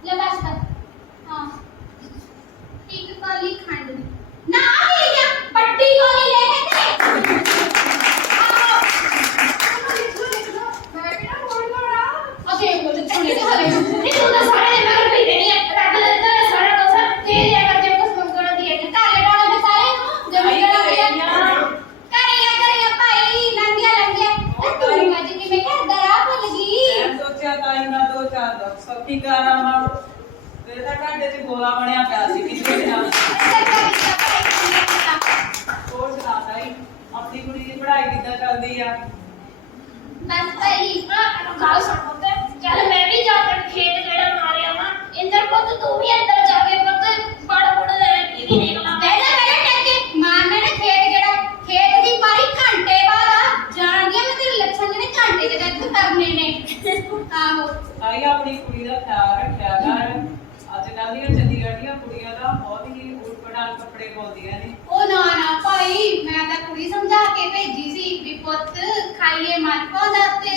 ਲੈ ਬਸ ਕਰ ਹਾਂ ਇੱਕ ਕੋਲੀ ਖੰਡ ਦੀ ਨਾ ਆ ਗਈ ਆ ਵੱਡੀ ਕੋਲੀ ਲੈ ਕੇ ਆਹੋ ਮੈਂ ਵੀ ਨਾ ਬੋਲ ਲੋੜਾ ਅਜੇ ਉਹ ਤੇ ਛੋਲੇ ਦੇ ਹਰੇ ਨਹੀਂ ਤੂੰ ਤਾਂ ਸਾਰੇ ਦੇ ਮਗਰ ਪਈ ਰਹਿਣੀ ਆ ਰੱਖ ਲੈਂਦਾ ਸਾਰਾ ਕੁਝ ਦੇ ਦਿਆ ਕਰ ਜੇ ਕੁਝ ਮੰਗਣਾ ਦੀ ਹੈ ਘਰ ਲੈ ਡਾਉਣਾ ਤੇ ਸਾਰੇ ਨੂੰ ਜਮੀਨ ਕਰੀਆਂ ਭਾਈ ਲੰਘਿਆ ਤੂੰ ਅੱਜ ਕਿ ਮੈਂ ਘਰ ਦਾ ਰਾਹ ਭੁੱਲ ਗਈ ਮੈਂ ਸੋਚਿਆ ਤਾਈ ਨਾ ਦੋ ਚਾਰ ਦਾ ਸੱਕੀ ਕਰਾਂ ਮਾਰ ਤੇਰੇ ਤਾਂ ਘਾਟੇ 'ਚ ਗੋਲਾ ਬਣਿਆ ਪਿਆ ਸੀ ਕਿਸੇ ਦੇ ਨਾਲ ਹੋਰ ਸੁਣਾ ਤਾਈ ਆਪਣੀ ਕੁੜੀ ਦੀ ਪੜ੍ਹਾਈ ਕਿੱਦਾਂ ਚੱਲਦੀ ਆ ਬਸ ਭਾਈ ਗੱਲ ਸੁਣ ਪੁੱਤ ਚੱਲ ਮੈਂ ਵੀ ਜਾ ਕੇ ਖੇਤ ਜਿਹੜਾ ਮਾਰਿਆ ਵਾ ਇੰਦਰ ਪੁੱਤ ਤੂੰ ਵੀ ਅੰਦਰ ਜਾ ਕੇ ਪੁੱਤ ਪੜ ਲੈ ਕੀ ਦੇਖ ਲਾ ਪਹਿਲਾਂ ਟੱਕੇ ਮਾਰਨੇ ਨੇ ਖੇਤ ਦੀ ਪਾਰੀ ਘੰਟੇ ਬਾਅਦ ਆ ਜਾਣਦੀ ਆ ਮੈਂ ਤੇਰੇ ਲੱਛਣ ਜਿਹੜੇ ਘੰਟੇ ਜਿਹੇ ਤੱਕ ਕਰਨੇ ਨੇ ਆਹੋ ਤਾਈ ਆਪਣੀ ਕੁੜੀ ਦਾ ਖਿਆਲ ਰੱਖਿਆ ਕਰ ਅੱਜ ਕੱਲ੍ਹ ਦੀਆਂ ਚੰਡੀਗੜ੍ਹ ਦੀਆਂ ਕੁੜੀਆਂ ਦਾ ਬਹੁਤ ਹੀ ਉਟਪਟਾਂਗ ਕੱਪੜੇ ਪਾਉਂਦੀਆਂ ਨੇ ਉਹ ਨਾ ਭਾਈ ਮੈਂ ਤਾਂ ਕੁੜੀ ਸਮਝਾ ਕੇ ਭੇਜੀ ਸੀ ਵੀ ਪੁੱਤ ਖਾਈਏ ਮਨ ਪਾਉਂਦਾ ਤੇ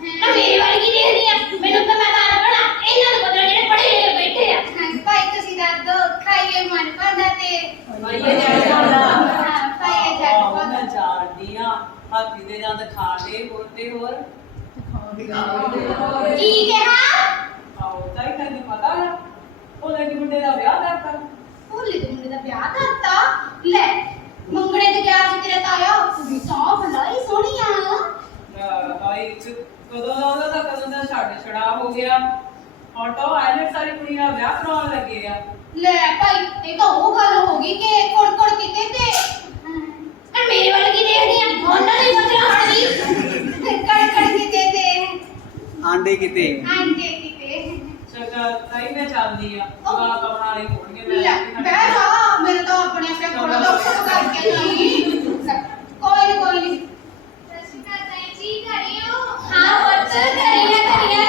ਮੇਰੇ ਵਰਗੀ ਦੇਖਦੀ ਆ ਮੈਨੂੰ ਤਾਂ ਮੈਂ ਤਾਂ ਬਣਾ ਇਹਨਾਂ ਨੂੰ ਪਤਾ ਜਿਹੜੇ ਪੜੇ ਹੋਏ ਬੈਠੇ ਆ ਭਾਈ ਤੁਸੀਂ ਦੱਸ ਦੋ ਖਾਈਏ ਮਨ ਪਾਉਂਦਾ ਤੇ ਪਾਈਏ ਜੱਟ ਪਾਉਂਦਾ ਹਾਂ ਭਾਈ ਜੱਟ ਮੈਂ ਪਾਉਂਦਾ ਜਾਣਦੀ ਆ ਹਾਥੀ ਦੇ ਦੰਦ ਖਾਣੇ ਹੋਰ ਤੇ ਹੋਰ ਕੀ ਕਿਹਾ ਆਓ ਤਾਈ ਤੈਨੂੰ ਪਤਾ ਆ ਉਹਦੇ ਦੀ ਮੁੰਡੇ ਦਾ ਵਿਆਹ ਕਰਤਾ ਭੋਲੇ ਦੇ ਮੁੰਡੇ ਦਾ ਵਿਆਹ ਕਰਤਾ ਲੈ ਮੰਗਣੇ ਤੇ ਗਿਆ ਸੀ ਤੇਰਾ ਤਾਇਆ ਕੁੜੀ ਤਾਂ ਭਲਾਈ ਸੋਹਣੀ ਆ ਭਾਈ ਕਦੋਂ ਦਾ ਉਹਦਾ ਤਾਂ ਕਦੋਂ ਦਾ ਛੜਾ ਹੋ ਗਿਆ ਆਟੋ ਆਇਲਟ ਸਾਰੀ ਕੁੜੀਆਂ ਦਾ ਵਿਆਹ ਕਰਾਉਣ ਲੱਗੇ ਆ ਲੈ ਭਾਈ ਇਹ ਤਾਂ ਉਹ ਗੱਲ ਹੋ ਗਈ ਕਿ ਕੋੜ ਕਿਤੇ ਤੇ ਆ ਮੇਰੇ ਵੱਲ ਕੀ ਦੇਖਦੀ ਆ ਉਹਨਾਂ ਦੀ ਮਤਲਬ ਹੜਦੀ ਕੜ ਕਿਤੇ ਤੇ ਆਂਡੇ ਕਿਤੇ ਆਂਡੇ ਕਿਤੇ ਚੰਗਾ ਤਾਈ ਮੈਂ ਚੱਲਦੀ ਆ ਜਵਾਬ ਆਪਣਾ ਲਈ ਹੋਣਗੇ ਲੈ ਬਹਿ ਜਾ ਮੇਰੇ ਤਾਂ ਆਪਣੇ ਆਪਣੇ ਕੋਲ ਦਾ ਸਭ ਕਰਕੇ ਨਹੀਂ ਕੋਈ ਨਹੀਂ ਰਸਿਕਾ ਤਾਈ ਜੀ ਕਰਿਓ ਹਾਂ ਪੁੱਤ ਕਰੀਆਂ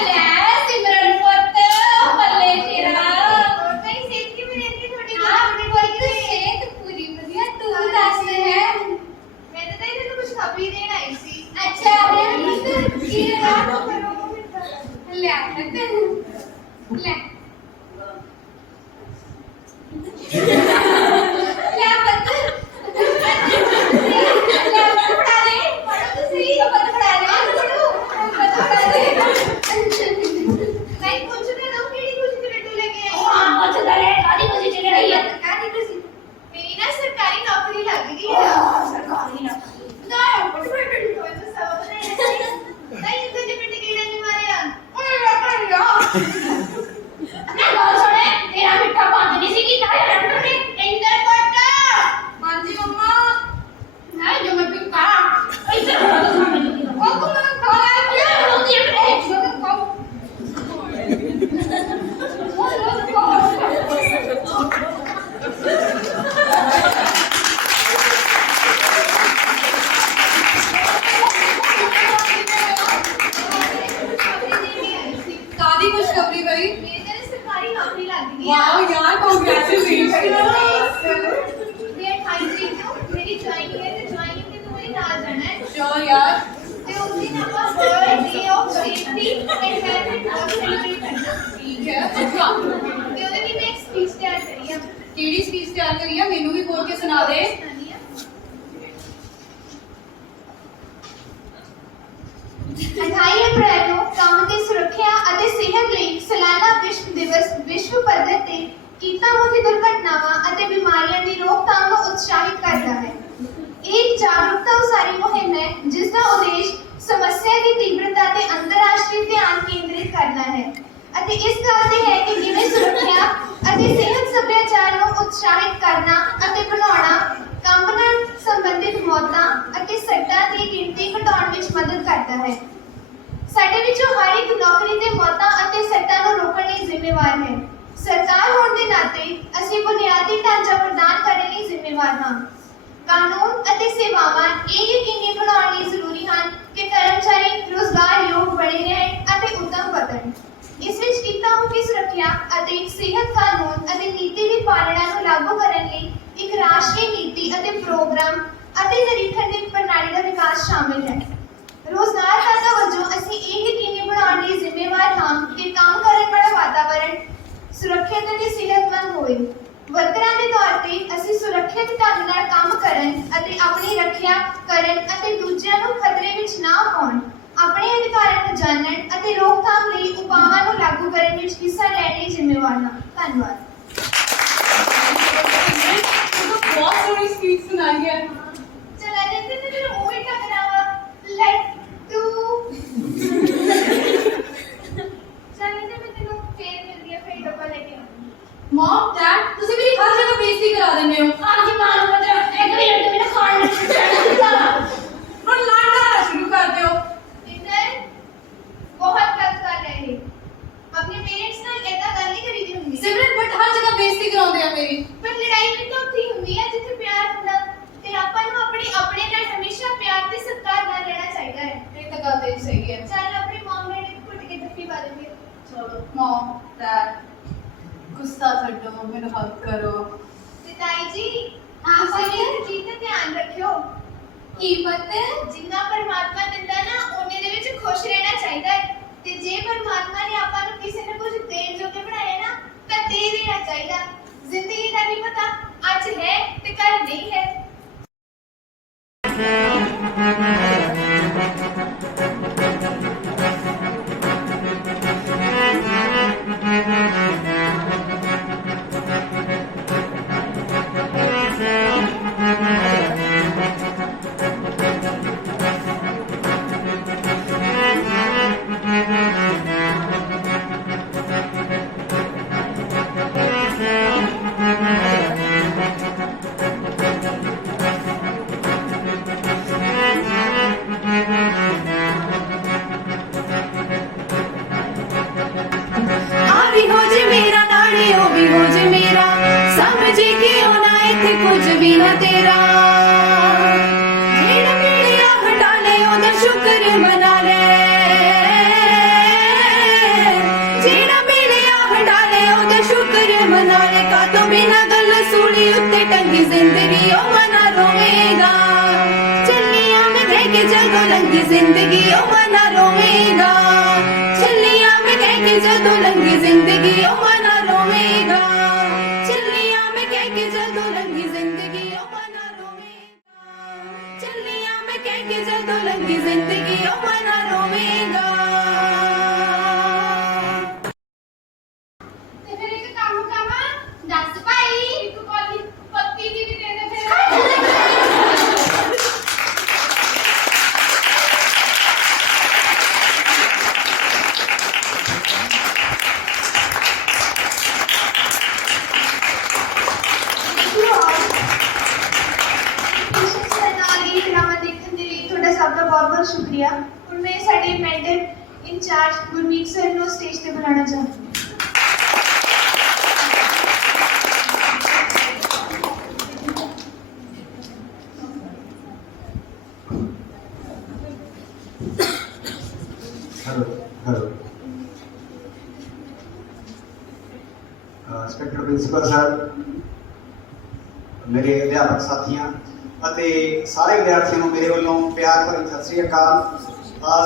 ਲੈ ਸਿਮਰਨ ਪੁੱਤ ਬੱਲੇ ਤੇਰਾ ਤਾਈ ਸਿਹਤ ਕਿਵੇਂ ਰਹਿੰਦੀ ਤੁਹਾਡੀ ਹਾਂ ਆਪਣੀ ਕੋਈ ਕਿ ਸਿਹਤ ਪੂਰੀ ਵਧੀਆ ਤੂੰ ਦੱਸ ਹੈ ਮੈਂ ਤਾਂ ਤੈਨੂੰ ਕੁਝ ਖਬਰ ਹੀ ਦੇਣ ਆਈ ਸੀ ਅੱਛਾ ਪੁੱਤ ਕੀ ਰਾਤ ਲੈ ਲੈ ਲੈ ਬੱਤ ਲੈ ਬੱਤ ਪੜਾ ਦੇ श्योर यार। ਤੇ ਉਸ ਦਿਨ ਆਪਾਂ world day of safety environment of celebrate ਕਰਨਾ। ठीक है अच्छा ਤੇ ਉਹਦੇ ਲਈ ਮੈਂ ਇੱਕ ਸਪੀਚ ਤਿਆਰ ਕਰੀ ਆ। केड़ी स्पीच तैयार करी है मेनू भी बोल के सुना दे। 28 ਅਪ੍ਰੈਲ ਨੂੰ ਕੰਮ ਦੀ ਸੁਰੱਖਿਆ ਅਤੇ ਸਿਹਤ ਲਈ ਸਾਲਾਨਾ ਵਿਸ਼ਵ ਦਿਵਸ ਵਿਸ਼ਵ ਪੱਧਰ ਤੇ ਕੀਤਾਮੁਖੀ ਦੁਰਘਟਨਾਵਾਂ ਅਤੇ ਬਿਮਾਰੀਆਂ ਦੀ ਰੋਕਥਾਮ ਨੂੰ ਉਤਸ਼ਾਹਿਤ ਕਰਦਾ ਹੈ। ਇਹ ਇੱਕ ਜਾਗਰੂਕਤਾ ਉਸਾਰੀ ਮੁਹਿੰਮ ਹੈ ਜਿਸ ਦਾ ਉਦੇਸ਼ ਸਮੱਸਿਆ ਦੀ ਤੀਬਰਤਾ ਤੇ ਅੰਤਰਰਾਸ਼ਟਰੀ ਧਿਆਨ ਕੇਂਦਰਿਤ ਕਰਨਾ ਹੈ ਅਤੇ ਇਸ ਗੱਲ ਤੇ ਹੈ ਕਿ ਕਿਵੇਂ ਸੁਰੱਖਿਆ ਅਤੇ ਸਿਹਤ ਸੱਭਿਆਚਾਰ ਨੂੰ ਉਤਸ਼ਾਹਿਤ ਕਰਨਾ ਅਤੇ ਬਣਾਉਣਾ ਕੰਮ ਨਾਲ ਸੰਬੰਧਿਤ ਮੌਤਾਂ ਅਤੇ ਸੱਟਾਂ ਦੀ ਗਿਣਤੀ ਘਟਾਉਣ ਵਿੱਚ ਮਦਦ ਕਰਦਾ ਹੈ। ਸਾਡੇ ਵਿੱਚੋਂ ਹਰ ਇੱਕ ਨੌਕਰੀ ਤੇ ਮੌਤਾਂ ਅਤੇ ਸੱਟਾਂ ਨੂੰ ਰੋਕਣ ਲਈ ਜ਼ਿੰਮੇਵਾਰ ਹੈ। ਸਰਕਾਰ ਹੋਣ ਦੇ ਨਾਤੇ ਅਸੀਂ ਬੁਨਿਆਦੀ ਢਾਂਚਾ ਪ੍ਰਦਾਨ ਕਰਨ ਲਈ ਜ਼ਿੰਮੇਵਾਰ ਹਾਂ। ਕਾਨੂੰਨ ਅਤੇ ਸੇਵਾਵਾਂ ਇਹ ਯਕੀਨੀ ਬਣਾਉਣ ਲਈ ਜ਼ਰੂਰੀ ਹਨ ਕਿ ਕਰਮਚਾਰੀ ਰੁਜ਼ਗਾਰਯੋਗ ਬਣੇ ਰਹਿਣ ਅਤੇ ਉੱਦਮ ਵਧਣ। ਇਸ ਵਿੱਚ ਕਿੱਤਾਮੁਖੀ ਸੁਰੱਖਿਆ ਅਤੇ ਸਿਹਤ ਕਾਨੂੰਨ ਅਤੇ ਨੀਤੀ ਦੀ ਪਾਲਣਾ ਨੂੰ ਲਾਗੂ ਕਰਨ ਲਈ ਇੱਕ ਰਾਸ਼ਟਰੀ ਨੀਤੀ ਅਤੇ ਪ੍ਰੋਗਰਾਮ ਅਤੇ ਨਿਰੀਖਣ ਦੀ ਪ੍ਰਣਾਲੀ ਦਾ ਵਿਕਾਸ ਸ਼ਾਮਿਲ ਹੈ। ਰੋਜ਼ਗਾਰਦਾਤਾ ਵਜੋਂ ਅਸੀਂ ਇਹ ਯਕੀਨੀ ਬਣਾਉਣ ਲਈ ਜ਼ਿੰਮੇਵਾਰ ਹਾਂ ਕਿ ਕੰਮ ਕਰਨ ਵਾਲਾ ਵਾਤਾਵਰਣ ਸੁਰੱਖਿਅਤ ਅਤੇ ਸਿਹਤਮੰਦ ਹੋਵੇ। ਵਰਕਰਾਂ ਦੇ ਤੌਰ ਤੇ ਅਸੀਂ ਸੁਰੱਖਿਅਤ ਢੰਗ ਨਾਲ ਕੰਮ ਕਰਨ ਅਤੇ ਆਪਣੀ ਰੱਖਿਆ ਕਰਨ ਅਤੇ ਦੂਜਿਆਂ ਨੂੰ ਖਤਰੇ ਵਿੱਚ ਨਾ ਪਾਉਣ, ਆਪਣੇ ਅਧਿਕਾਰਾਂ ਨੂੰ ਜਾਣਨ ਅਤੇ ਰੋਕਥਾਮ ਲਈ ਉਪਾਵਾਂ ਨੂੰ ਲਾਗੂ ਕਰਨ ਵਿੱਚ ਹਿੱਸਾ ਲੈਣ ਲਈ ਜ਼ਿੰਮੇਵਾਰ ਹਾਂ। ਧੰਨਵਾਦ। बहुत सोहनी स्पीच सुनाई है। चला देते थे फिर वो ही टकरावा लट्टू चले थे मैं तेनों फेर मिल गया फिर डब्बा लेके आऊंगी। मॉम डैड तुसी मेरी हर जगह बेइज्जती करा देने हो। आज मां को तो एक मिनट मेरा खाना और लाडा शुरू कर दो। इंदर बहुत गलत कर रहे हैं। अपने पेरेंट्स ਨਾਲ ਇਦਾਂ ਗੱਲ ਨਹੀਂ ਕਰੀਦੀ ਹੁੰਦੀ। सिमरन बट हर जगह बेइज्जती कराਉਂਦੇ ਆ ਮੇਰੀ। ਪਰ ਲੜਾਈ ਵੀ ਤਾਂ ਉੱਥੇ ਹੁੰਦੀ ਹੈ ਜਿੱਥੇ ਪਿਆਰ ਹੁੰਦਾ ਤੇ ਆਪਾਂ ਨੂੰ ਆਪਣੇ ਨਾਲ ਹਮੇਸ਼ਾ ਪਿਆਰ ਤੇ ਸਤਿਕਾਰ ਨਾਲ ਰਹਿਣਾ ਚਾਹੀਦਾ ਹੈ। ਇਹ ਤਾਂ ਗੱਲ ਤੇ ਸਹੀ ਹੈ। ਚੱਲ ਆਪਣੀ ਮਮ ਨੇ ਘੁੱਟ ਕੇ ਜੱਫੀ ਪਾ ਦੇਂਗੇ। ਚਲੋ ਮॉम ਡੈਡ ਗੁੱਸਾ ਛੱਡੋ ਮੈਨੂੰ ਹੱਗ ਕਰੋ। ਤੇ ਤਾਈ ਜੀ ਆਪ ਇਹ ਚੀਜ਼ ਦਾ ਧਿਆਨ ਰੱਖਿਓ। की पता ਜਿੰਨਾ ਪਰਮਾਤਮਾ ਦਿੰਦਾ ਨਾ ਉਹਨੇ ਦੇ ਵਿੱਚ ਖੁਸ਼ ਰਹਿਣਾ ਚਾਹੀਦਾ ਹੈ ਤੇ ਜੇ ਪਰਮਾਤਮਾ ਨੇ ਆਪਾਂ ਨੂੰ ਕਿਸੇ ਨੇ ਕੁਝ ਦੇਣ ਜੋਗੇ ਬਣਾਇਆ ਨਾ ਤਾਂ ਦੇ ਦੇਣਾ ਚਾਹੀਦਾ। ਜ਼ਿੰਦਗੀ ਦਾ ਨਹੀਂ ਪਤਾ ਅੱਜ ਹੈ ਤੇ ਕੱਲ ਨਹੀਂ ਹੈ। ਵੀ ਹੋ ਜੇ ਮੇਰਾ ਨਾਲੇ ਉਹ ਵੀ ਹੋ ਜੇ ਮੇਰਾ ਸਮਝੇ ਕਿ ਉਹ ਨਾ ਇੱਥੇ ਕੁਝ ਵੀ ਨਾ ਤੇਰਾ ਜਿਹੜਾ ਮਿਲਿਆ ਹਟਾ ਲੈ ਉਹਦਾ ਸ਼ੁਕਰ ਮਨਾ ਲੈ ਜਿਹੜਾ ਮਿਲਿਆ ਹਟਾ ਲੈ ਉਹਦਾ ਸ਼ੁਕਰ ਮਨਾ ਲੈ ਕਾ ਤੋਂ ਬਿਨਾ ਗੱਲ ਸੂਲੀ ਉੱਤੇ ਟੰਗੀ ਜ਼ਿੰਦਗੀ ਉਹ ਮਨਾ ਰੋਵੇਗਾ ਚੱਲੀਆਂ ਮੈਂ ਕਹਿ ਕੇ ਜਦੋਂ ਲੰਗੀ ਜ਼ਿੰਦਗੀ ਉਹ ਮਨਾ ਰੋਵੇਗਾ ਚੱਲੀਆਂ ਮੈਂ ਕਹਿ ਕੇ ਜਦੋਂ ਲੰਗੀ ਜ਼ਿੰਦਗੀ ਉਹ ਮਨਾ ਰੋਵੇਗਾ ਚੱਲੀਆਂ ਮੈਂ ਕਹਿ ਕੇ ਜਦੋਂ ਲੰਗੀ ਜ਼ਿੰਦਗੀ ਉਹ ਮਨਾ ਰੋਵੇਗਾ ਚੱਲੀਆਂ ਮੈਂ ਕਹਿ ਕੇ ਜਦੋਂ ਲੰਗੀ ਜ਼ਿੰਦਗੀ ਉਹ ਮਨਾ ਰੋਵੇਗਾ। ਤੇ ਫਿਰ ਇੱਕ ਕੰਮ ਕਰਾਂ दस भाई ਇੱਕ ਕੋਲੀ ਪੱਤੀ ਦੀ ਵੀ ਦੇ ਦੇ ਫਿਰ। ਸਭ ਦਾ ਬਹੁਤ ਬਹੁਤ ਸ਼ੁਕਰੀਆ। ਹੁਣ ਮੈਂ ਸਾਡੇ ਮੈਂਟਰ ਇੰਚਾਰਜ ਗੁਰਮੀਤ ਸਰ ਨੂੰ ਸਟੇਜ ਤੇ ਬੁਲਾਉਣਾ ਚਾਹੁੰਦੀ ਹਾਂ। हेलो इंस्पेक्टर प्रिंसिपल सर, मेरे अध्यापक साथियां, ਅਤੇ ਸਾਰੇ ਵਿਦਿਆਰਥੀਆਂ ਨੂੰ ਮੇਰੇ ਵੱਲੋਂ ਪਿਆਰ ਭਰੀ ਸਤਿ ਸ੍ਰੀ ਅਕਾਲ।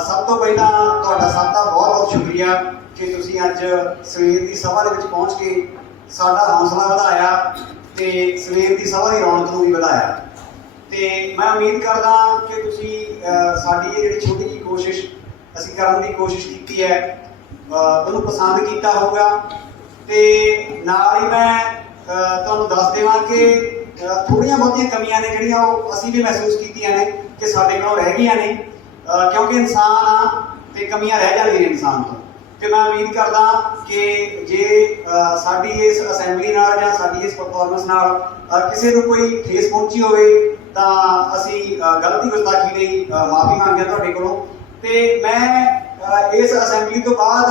ਸਭ ਤੋਂ ਪਹਿਲਾਂ ਤੁਹਾਡਾ ਸਭ ਦਾ ਬਹੁਤ ਬਹੁਤ ਸ਼ੁਕਰੀਆ ਕਿ ਤੁਸੀਂ ਅੱਜ ਸਵੇਰ ਦੀ ਸਭਾ ਦੇ ਵਿੱਚ ਪਹੁੰਚ ਕੇ ਸਾਡਾ ਹੌਸਲਾ ਵਧਾਇਆ ਤੇ ਸਵੇਰ ਦੀ ਸਭਾ ਦੀ ਰੌਣਕ ਨੂੰ ਵੀ ਵਧਾਇਆ। ਤੇ ਮੈਂ ਉਮੀਦ ਕਰਦਾ ਕਿ ਤੁਸੀਂ ਸਾਡੀ ਇਹ ਜਿਹੜੀ ਛੋਟੀ ਜਿਹੀ ਕੋਸ਼ਿਸ਼ ਅਸੀਂ ਕਰਨ ਦੀ ਕੋਸ਼ਿਸ਼ ਕੀਤੀ ਹੈ ਉਹਨੂੰ ਪਸੰਦ ਕੀਤਾ ਹੋਊਗਾ। ਤੇ ਨਾਲ ਹੀ ਮੈਂ ਤੁਹਾਨੂੰ ਦੱਸ ਦੇਵਾਂ ਕਿ ਥੋੜ੍ਹੀਆਂ ਬਹੁਤੀਆਂ ਕਮੀਆਂ ਨੇ ਜਿਹੜੀਆਂ ਉਹ ਅਸੀਂ ਵੀ ਮਹਿਸੂਸ ਕੀਤੀਆਂ ਨੇ ਕਿ ਸਾਡੇ ਕੋਲੋਂ ਰਹਿ ਗਈਆਂ ਨੇ, ਕਿਉਂਕਿ ਇਨਸਾਨ ਆ ਤੇ ਕਮੀਆਂ ਰਹਿ ਜਾਂਦੀਆਂ ਨੇ ਇਨਸਾਨ ਤੋਂ। ਤੇ ਮੈਂ ਉਮੀਦ ਕਰਦਾ ਕਿ ਜੇ ਸਾਡੀ ਇਸ ਅਸੈਂਬਲੀ ਨਾਲ ਜਾਂ ਸਾਡੀ ਇਸ ਪਰਫਾਰਮੈਂਸ ਨਾਲ ਕਿਸੇ ਨੂੰ ਕੋਈ ਠੇਸ ਪਹੁੰਚੀ ਹੋਵੇ ਤਾਂ ਅਸੀਂ ਗਲਤੀ ਗੁਸਤਾਖੀ ਲਈ ਮਾਫੀ ਮੰਗਦੇ ਹਾਂ ਤੁਹਾਡੇ ਕੋਲੋਂ। ਤੇ ਮੈਂ ਇਸ ਅਸੈਂਬਲੀ ਤੋਂ ਬਾਅਦ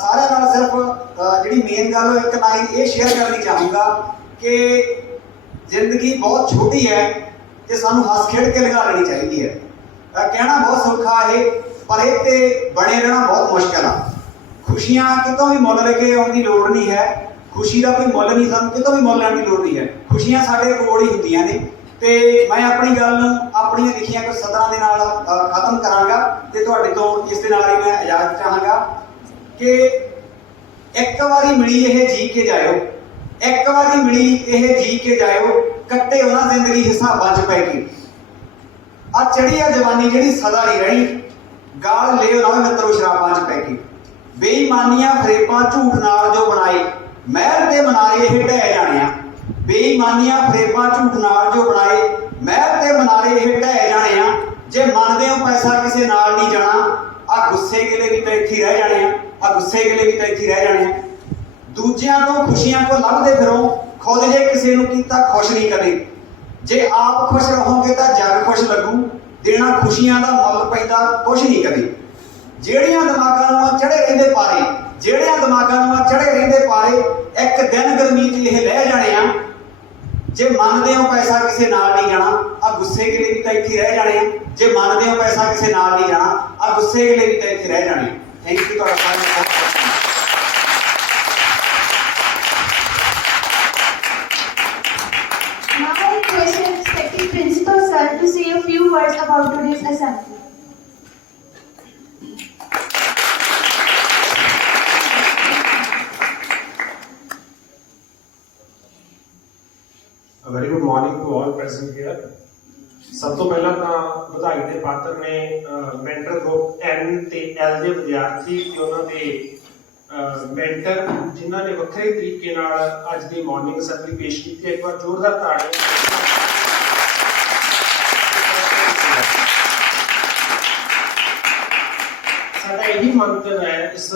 ਸਾਰਿਆਂ ਨਾਲ ਸਿਰਫ ਜਿਹੜੀ ਮੇਨ ਗੱਲ ਇੱਕ ਲਾਈਨ ਇਹ ਸ਼ੇਅਰ ਕਰਨੀ ਚਾਹੂੰਗਾ ਕਿ ਜ਼ਿੰਦਗੀ ਬਹੁਤ ਛੋਟੀ ਹੈ ਤੇ ਸਾਨੂੰ ਹੱਸ ਖੇਡ ਕੇ ਲੰਘਾ ਲੈਣੀ ਚਾਹੀਦੀ ਹੈ। ਕਹਿਣਾ ਬਹੁਤ ਸੌਖਾ ਹੈ ਪਰ ਇਹ ਤੇ ਬਣੇ ਰਹਿਣਾ ਬਹੁਤ ਮੁਸ਼ਕਿਲ ਆ। ਖੁਸ਼ੀਆਂ ਕਿਤੋਂ ਵੀ ਮੁੱਲ ਲੈ ਕੇ ਆਉਣ ਦੀ ਲੋੜ ਨਹੀਂ ਹੈ। ਖੁਸ਼ੀ ਦਾ ਕੋਈ ਮੁੱਲ ਨਹੀਂ, ਸਾਨੂੰ ਕਿਤੋਂ ਵੀ ਮੁੱਲ ਲੈਣ ਦੀ ਲੋੜ ਨਹੀਂ ਹੈ। ਖੁਸ਼ੀਆਂ ਸਾਡੇ ਕੋਲ ਹੀ ਹੁੰਦੀਆਂ ਨੇ। ਤੇ ਮੈਂ ਆਪਣੀ ਗੱਲ ਨੂੰ ਆਪਣੀਆਂ ਲਿਖੀਆਂ ਕੁਝ ਸਤਰਾਂ ਦੇ ਨਾਲ ਖਤਮ ਕਰਾਂਗਾ ਤੇ ਤੁਹਾਡੇ ਤੋਂ ਇਸ ਦੇ ਨਾਲ ਹੀ ਮੈਂ ਇਜਾਜ਼ਤ ਚਾਹਾਂਗਾ ਕਿ ਇੱਕ ਵਾਰੀ ਮਿਲੀ ਇਹ ਜੀ ਕੇ ਜਾਇਓ, ਇੱਕ ਵਾਰੀ ਮਿਲੀ ਇਹ ਜੀ ਕੇ ਜਾਇਓ, ਕੱਟੇ ਉਹਨਾਂ ਜ਼ਿੰਦਗੀ ਹਿਸਾਬਾਂ 'ਚ ਪੈ ਗਈ। ਆ ਚੜੀ ਆ ਜਵਾਨੀ ਜਿਹੜੀ ਸਦਾ ਨਹੀਂ ਰਹਿਣੀ, ਗਾਲ ਲਿਓ ਨਾ ਮਿੱਤਰੋ ਸ਼ਰਾਬਾਂ 'ਚ ਪੈ ਗਈ। ਬੇਈਮਾਨੀਆਂ ਫਰੇਬਾਂ ਝੂਠ ਨਾਲ ਜੋ ਬਣਾਏ, ਮਹਿਲ ਦੇ ਮਨਾਰੇ ਇਹ ਢਹਿ ਜਾਣਿਆ। ਬੇਈਮਾਨੀਆਂ ਫਰੇਬਾਂ ਝੂਠ ਨਾਲ ਜੋ ਬਣਾਏ, ਮਹਿਲ ਦੇ ਮਨਾਰੇ ਇਹ ਢਹਿ ਜਾਣਿਆ। ਜੇ ਮੰਨਦੇ ਹੋ ਪੈਸਾ ਕਿਸੇ ਨਾਲ ਨਹੀਂ ਜਾਣਾ, ਆ ਗੁੱਸੇ ਗਿਲੇ ਵੀ ਤਾਂ ਇੱਥੇ ਹੀ ਰਹਿ ਜਾਣੇ ਆ, ਆ ਗੁੱਸੇ ਗਿਲੇ ਵੀ ਤਾਂ ਇੱਥੇ ਹੀ ਰਹਿ ਜਾਣੇ ਆ। ਦੂਜਿਆਂ ਤੋਂ ਖੁਸ਼ੀਆਂ ਕੋ ਲੱਭਦੇ ਫਿਰੋ, ਖੁਦ ਜੇ ਕਿਸੇ ਨੂੰ ਕੀਤਾ ਖੁਸ਼ ਨਹੀਂ ਕਦੇ। ਜੇ ਆਪ ਖੁਸ਼ ਰਹੋਗੇ ਤਾਂ ਜੱਗ ਖੁਸ਼ ਲੱਗੂ, ਦੇਣਾ ਖੁਸ਼ੀਆਂ ਦਾ ਮੁੱਲ ਪੈਂਦਾ ਕੁਛ ਨਹੀਂ ਕਦੇ। ਜਿਹੜੀਆਂ ਦਿਮਾਗਾਂ ਨੂੰ ਚੜੇ ਰਹਿੰਦੇ ਪਾਰੇ, ਜਿਹੜਿਆਂ ਦਿਮਾਗਾਂ ਨੂੰ ਚੜੇ ਰਹਿੰਦੇ ਪਾਰੇ, ਇੱਕ ਦਿਨ ਗਰਮੀ 'ਚ ਇਹ ਲੈ ਜਾਣੇ ਆ। ਜੇ ਮੰਨਦੇ ਹੋ ਪੈਸਾ ਕਿਸੇ ਨਾਲ ਨਹੀਂ ਜਾਣਾ, ਆ ਗੁੱਸੇ ਗਿਲੇ ਵੀ ਤਾਂ ਇੱਥੇ ਰਹਿ ਜਾਣੇ ਆ। ਜੇ ਮੰਨਦੇ ਹੋ ਪੈਸਾ ਕਿਸੇ ਨਾਲ ਨਹੀਂ ਜਾਣਾ, ਆ ਗੁੱਸੇ ਗਿਲੇ ਵੀ ਤਾਂ ਇੱਥੇ ਰਹਿ ਜਾਣੇ। ਥੈਂਕ ਯੂ ਤੁਹਾਡਾ ਸਾਰਿਆਂ ਦਾ ਬਹੁਤ ਬਹੁਤ। Now I request the respected principal sir to say a few words about today's assembly. A very good morning to all present here. ਸਭ ਤੋਂ ਪਹਿਲਾਂ ਤਾਂ ਵਧਾਈ ਦੇ ਪਾਤਰ ਨੇ ਮੈਂਟਰ ਗਰੁੱਪ N ਤੇ L ਦੇ ਵਿਦਿਆਰਥੀ ਤੇ ਉਹਨਾਂ ਦੇ ਮੈਂਟਰ ਜਿਨ੍ਹਾਂ ਨੇ ਵੱਖਰੇ ਤਰੀਕੇ ਨਾਲ ਅੱਜ ਦੀ ਮਾਰਨਿੰਗ ਅਸੈਂਬਲੀ ਪੇਸ਼ ਕੀਤੀ ਹੈ। ਇੱਕ ਵਾਰ ਜ਼ੋਰਦਾਰ ਤਾੜੀਆਂ। ਸਾਡਾ ਇਹੀ ਮੰਤਵ ਹੈ ਇਸ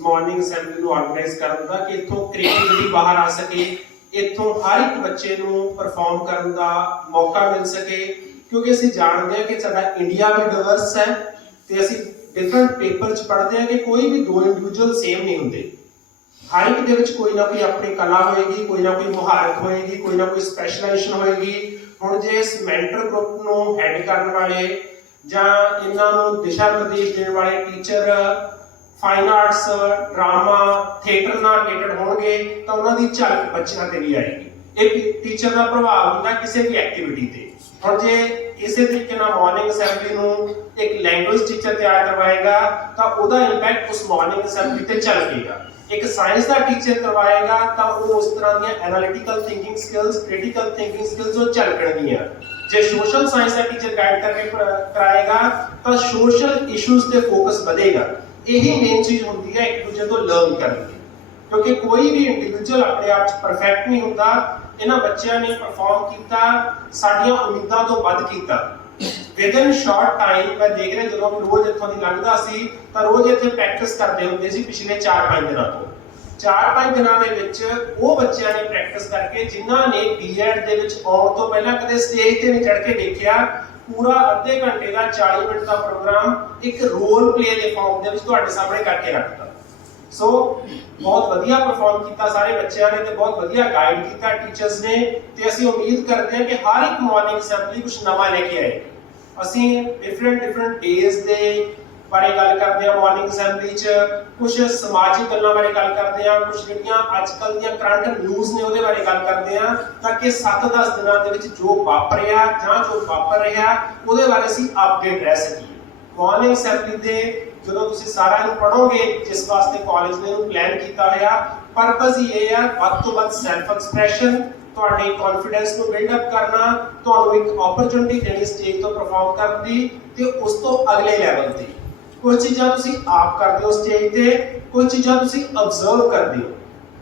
ਮਾਰਨਿੰਗ ਅਸੈਂਬਲੀ ਨੂੰ ਆਰਗੇਨਾਈਜ਼ ਕਰਨ ਦਾ ਕਿ ਇੱਥੋਂ ਕ੍ਰੀਏਟੀਵਿਟੀ ਬਾਹਰ ਆ ਸਕੇ, ਇੱਥੋਂ ਹਰ ਇੱਕ ਬੱਚੇ ਨੂੰ ਪਰਫਾਰਮ ਕਰਨ ਦਾ ਮੌਕਾ ਮਿਲ ਸਕੇ। ਕਿਉਂਕਿ ਅਸੀਂ ਜਾਣਦੇ ਹਾਂ ਕਿ ਸਾਡਾ ਇੰਡੀਆ ਵੀ ਡਿਵਰਸ ਹੈ ਤੇ ਅਸੀਂ ਡਿਫਰੈਂਟ ਪੇਪਰ 'ਚ ਪੜ੍ਹਦੇ ਹਾਂ ਕਿ ਕੋਈ ਵੀ ਦੋ ਇੰਡੀਵਿਜੂਅਲ ਸੇਮ ਨਹੀਂ ਹੁੰਦੇ। ਹਰ ਇੱਕ ਦੇ ਵਿੱਚ ਕੋਈ ਨਾ ਕੋਈ ਆਪਣੀ ਕਲਾ ਹੋਏਗੀ, ਕੋਈ ਨਾ ਕੋਈ ਮੁਹਾਰਤ ਹੋਏਗੀ, ਕੋਈ ਨਾ ਕੋਈ ਸਪੈਸ਼ਲਾਈਜੇਸ਼ਨ ਹੋਏਗੀ। ਹੁਣ ਜੇ ਇਸ ਮੈਂਟਰ ਗਰੁੱਪ ਨੂੰ ਹੈਡ ਕਰਨ ਵਾਲੇ ਜਾਂ ਇਹਨਾਂ ਨੂੰ ਦਿਸ਼ਾ ਨਿਰਦੇਸ਼ ਦੇਣ ਵਾਲੇ teacher fine arts, drama, theatre ਨਾਲ ਰਿਲੇਟਡ ਹੋਣਗੇ ਤਾਂ ਉਹਨਾਂ ਦੀ ਝਲਕ ਬੱਚਿਆਂ ਤੇ ਵੀ ਆਏਗੀ। ਇਹ ਟੀਚਰ ਦਾ ਪ੍ਰਭਾਵ ਹੁੰਦਾ ਕਿਸੇ ਵੀ ਐਕਟੀਵਿਟੀ ਤੇ। ਹੁਣ ਜੇ ਇਸੇ ਤਰੀਕੇ ਨਾਲ ਮਾਰਨਿੰਗ ਅਸੈਂਬਲੀ ਨੂੰ ਇੱਕ ਲੈਂਗੁਏਜ ਟੀਚਰ ਤਿਆਰ ਕਰਵਾਏਗਾ ਤਾਂ ਉਹਦਾ ਇੰਪੈਕਟ ਉਸ ਮਾਰਨਿੰਗ ਅਸੈਂਬਲੀ ਤੇ ਝਲਕੇਗਾ। ਇੱਕ ਸਾਇੰਸ ਦਾ ਟੀਚਰ ਕਰਵਾਏਗਾ ਤਾਂ ਉਹ ਉਸ ਤਰ੍ਹਾਂ ਦੀਆਂ analytical thinking skills, critical thinking skills ਉਹ ਝਲਕਣਗੀਆਂ। ਜੇ ਸੋਸ਼ਲ ਸਾਇੰਸ ਦਾ ਟੀਚਰ ਗਾਈਡ ਕਰਕੇ ਕਰਾਏਗਾ ਤਾਂ ਸੋਸ਼ਲ ਇਸ਼ੂਜ਼ ਤੇ ਫੋਕਸ ਵਧੇਗਾ। ਇਹੀ ਮੇਨ ਚੀਜ਼ ਹੁੰਦੀ ਹੈ ਇੱਕ ਦੂਜੇ ਤੋਂ ਲਰਨ ਕਰਨ ਦੀ, ਕਿਉਂਕਿ ਕੋਈ ਵੀ ਇੰਡੀਵਿਜੂਅਲ ਆਪਣੇ ਆਪ 'ਚ ਪਰਫੈਕਟ ਨਹੀਂ ਹੁੰਦਾ। ਇਹਨਾਂ ਬੱਚਿਆਂ ਨੇ ਪਰਫਾਰਮ ਕੀਤਾ, ਸਾਡੀਆਂ ਉਮੀਦਾਂ ਤੋਂ ਵੱਧ ਕੀਤਾ। ਵਿਦਨ ਸ਼ਾਰਟ ਟਾਈਮ ਮੈਂ ਦੇਖ ਰਿਹਾ ਜਦੋਂ ਰੋਜ਼ ਇੱਥੋਂ ਦੀ ਲੰਘਦਾ ਸੀ ਤਾਂ ਰੋਜ਼ ਇੱਥੇ ਪ੍ਰੈਕਟਿਸ ਕਰਦੇ ਹੁੰਦੇ ਸੀ ਪਿਛਲੇ 4-5 ਦਿਨਾਂ ਤੋਂ। 4-5 ਦਿਨਾਂ ਦੇ ਵਿੱਚ ਉਹ ਬੱਚਿਆਂ ਨੇ ਪ੍ਰੈਕਟਿਸ ਕਰਕੇ ਜਿਨ੍ਹਾਂ ਨੇ B.Ed ਦੇ ਵਿੱਚ ਆਉਣ ਤੋਂ ਪਹਿਲਾਂ ਕਦੇ ਸਟੇਜ ਤੇ ਨਹੀਂ ਚੜ੍ਹ ਕੇ ਦੇਖਿਆ, ਪੂਰਾ ਅੱਧੇ ਘੰਟੇ ਦਾ 40 ਮਿੰਟ ਦਾ ਪ੍ਰੋਗਰਾਮ ਇੱਕ ਰੋਲ ਪਲੇ ਦੇ ਫਾਰਮ ਦੇ ਵਿੱਚ ਤੁਹਾਡੇ ਸਾਹਮਣੇ ਕਰਕੇ ਰੱਖਤਾ। ਸੋ ਬਹੁਤ ਵਧੀਆ ਪਰਫਾਰਮ ਕੀਤਾ ਸਾਰੇ ਬੱਚਿਆਂ ਨੇ ਤੇ ਬਹੁਤ ਵਧੀਆ ਗਾਈਡ ਕੀਤਾ ਟੀਚਰਸ ਨੇ। ਤੇ ਅਸੀਂ ਉਮੀਦ ਕਰਦੇ ਹਾਂ ਕਿ ਹਰ ਇੱਕ ਮਾਰਨਿੰਗ ਅਸੈਂਬਲੀ ਕੁਝ ਨਵਾਂ ਲੈ ਕੇ ਆਏ। ਅਸੀਂ ਡਿਫਰੈਂਟ ਡੇਜ਼ ਦੇ ਬਾਰੇ ਗੱਲ ਕਰਦੇ ਹਾਂ ਮਾਰਨਿੰਗ ਅਸੈਂਬਲੀ 'ਚ, ਕੁਝ ਸਮਾਜਿਕ ਗੱਲਾਂ ਬਾਰੇ ਗੱਲ ਕਰਦੇ ਹਾਂ, ਕੁਝ ਜਿਹੜੀਆਂ ਅੱਜ ਕੱਲ੍ਹ ਦੀਆਂ ਕਰੰਟ ਨਿਊਜ਼ ਨੇ ਉਹਦੇ ਬਾਰੇ ਗੱਲ ਕਰਦੇ ਹਾਂ, ਤਾਂ ਕਿ 7-10 ਦਿਨਾਂ ਦੇ ਵਿੱਚ ਜੋ ਵਾਪਰਿਆ ਜਾਂ ਜੋ ਵਾਪਰ ਰਿਹਾ ਉਹਦੇ ਬਾਰੇ ਅਸੀਂ ਅਪਡੇਟ ਰਹਿ ਸਕੀਏ। ਮਾਰਨਿੰਗ ਅਸੈਂਬਲੀ ਦੇ ਜਦੋਂ ਤੁਸੀਂ ਸਾਰਿਆਂ ਨੂੰ ਪੜ੍ਹੋਗੇ, ਜਿਸ ਵਾਸਤੇ ਕਾਲਜ ਨੇ ਇਹਨੂੰ ਪਲਾਨ ਕੀਤਾ ਹੋਇਆ, ਪਰਪਸ ਹੀ ਇਹ ਆ ਵੱਧ ਤੋਂ ਵੱਧ ਸੈਲਫ ਐਕਸਪ੍ਰੈਸ਼ਨ, ਤੁਹਾਡੇ ਕੌਨਫੀਡੈਂਸ ਨੂੰ ਬਿਲਡ ਅਪ ਕਰਨਾ, ਤੁਹਾਨੂੰ ਇੱਕ ਓਪਰਚੁਨਿਟੀ ਦੇਣੀ ਸਟੇਜ ਤੋਂ ਪਰਫਾਰਮ ਕਰਨ ਦੀ, ਤੇ ਉਸ ਤੋਂ ਅਗਲੇ ਲੈਵਲ ਤੇ ਕੁਝ ਚੀਜ਼ਾਂ ਤੁਸੀਂ ਆਪ ਕਰਦੇ ਹੋ ਸਟੇਜ ਤੇ, ਕੁਝ ਚੀਜ਼ਾਂ ਤੁਸੀਂ ਅਬਜ਼ਰਵ ਕਰਦੇ ਹੋ।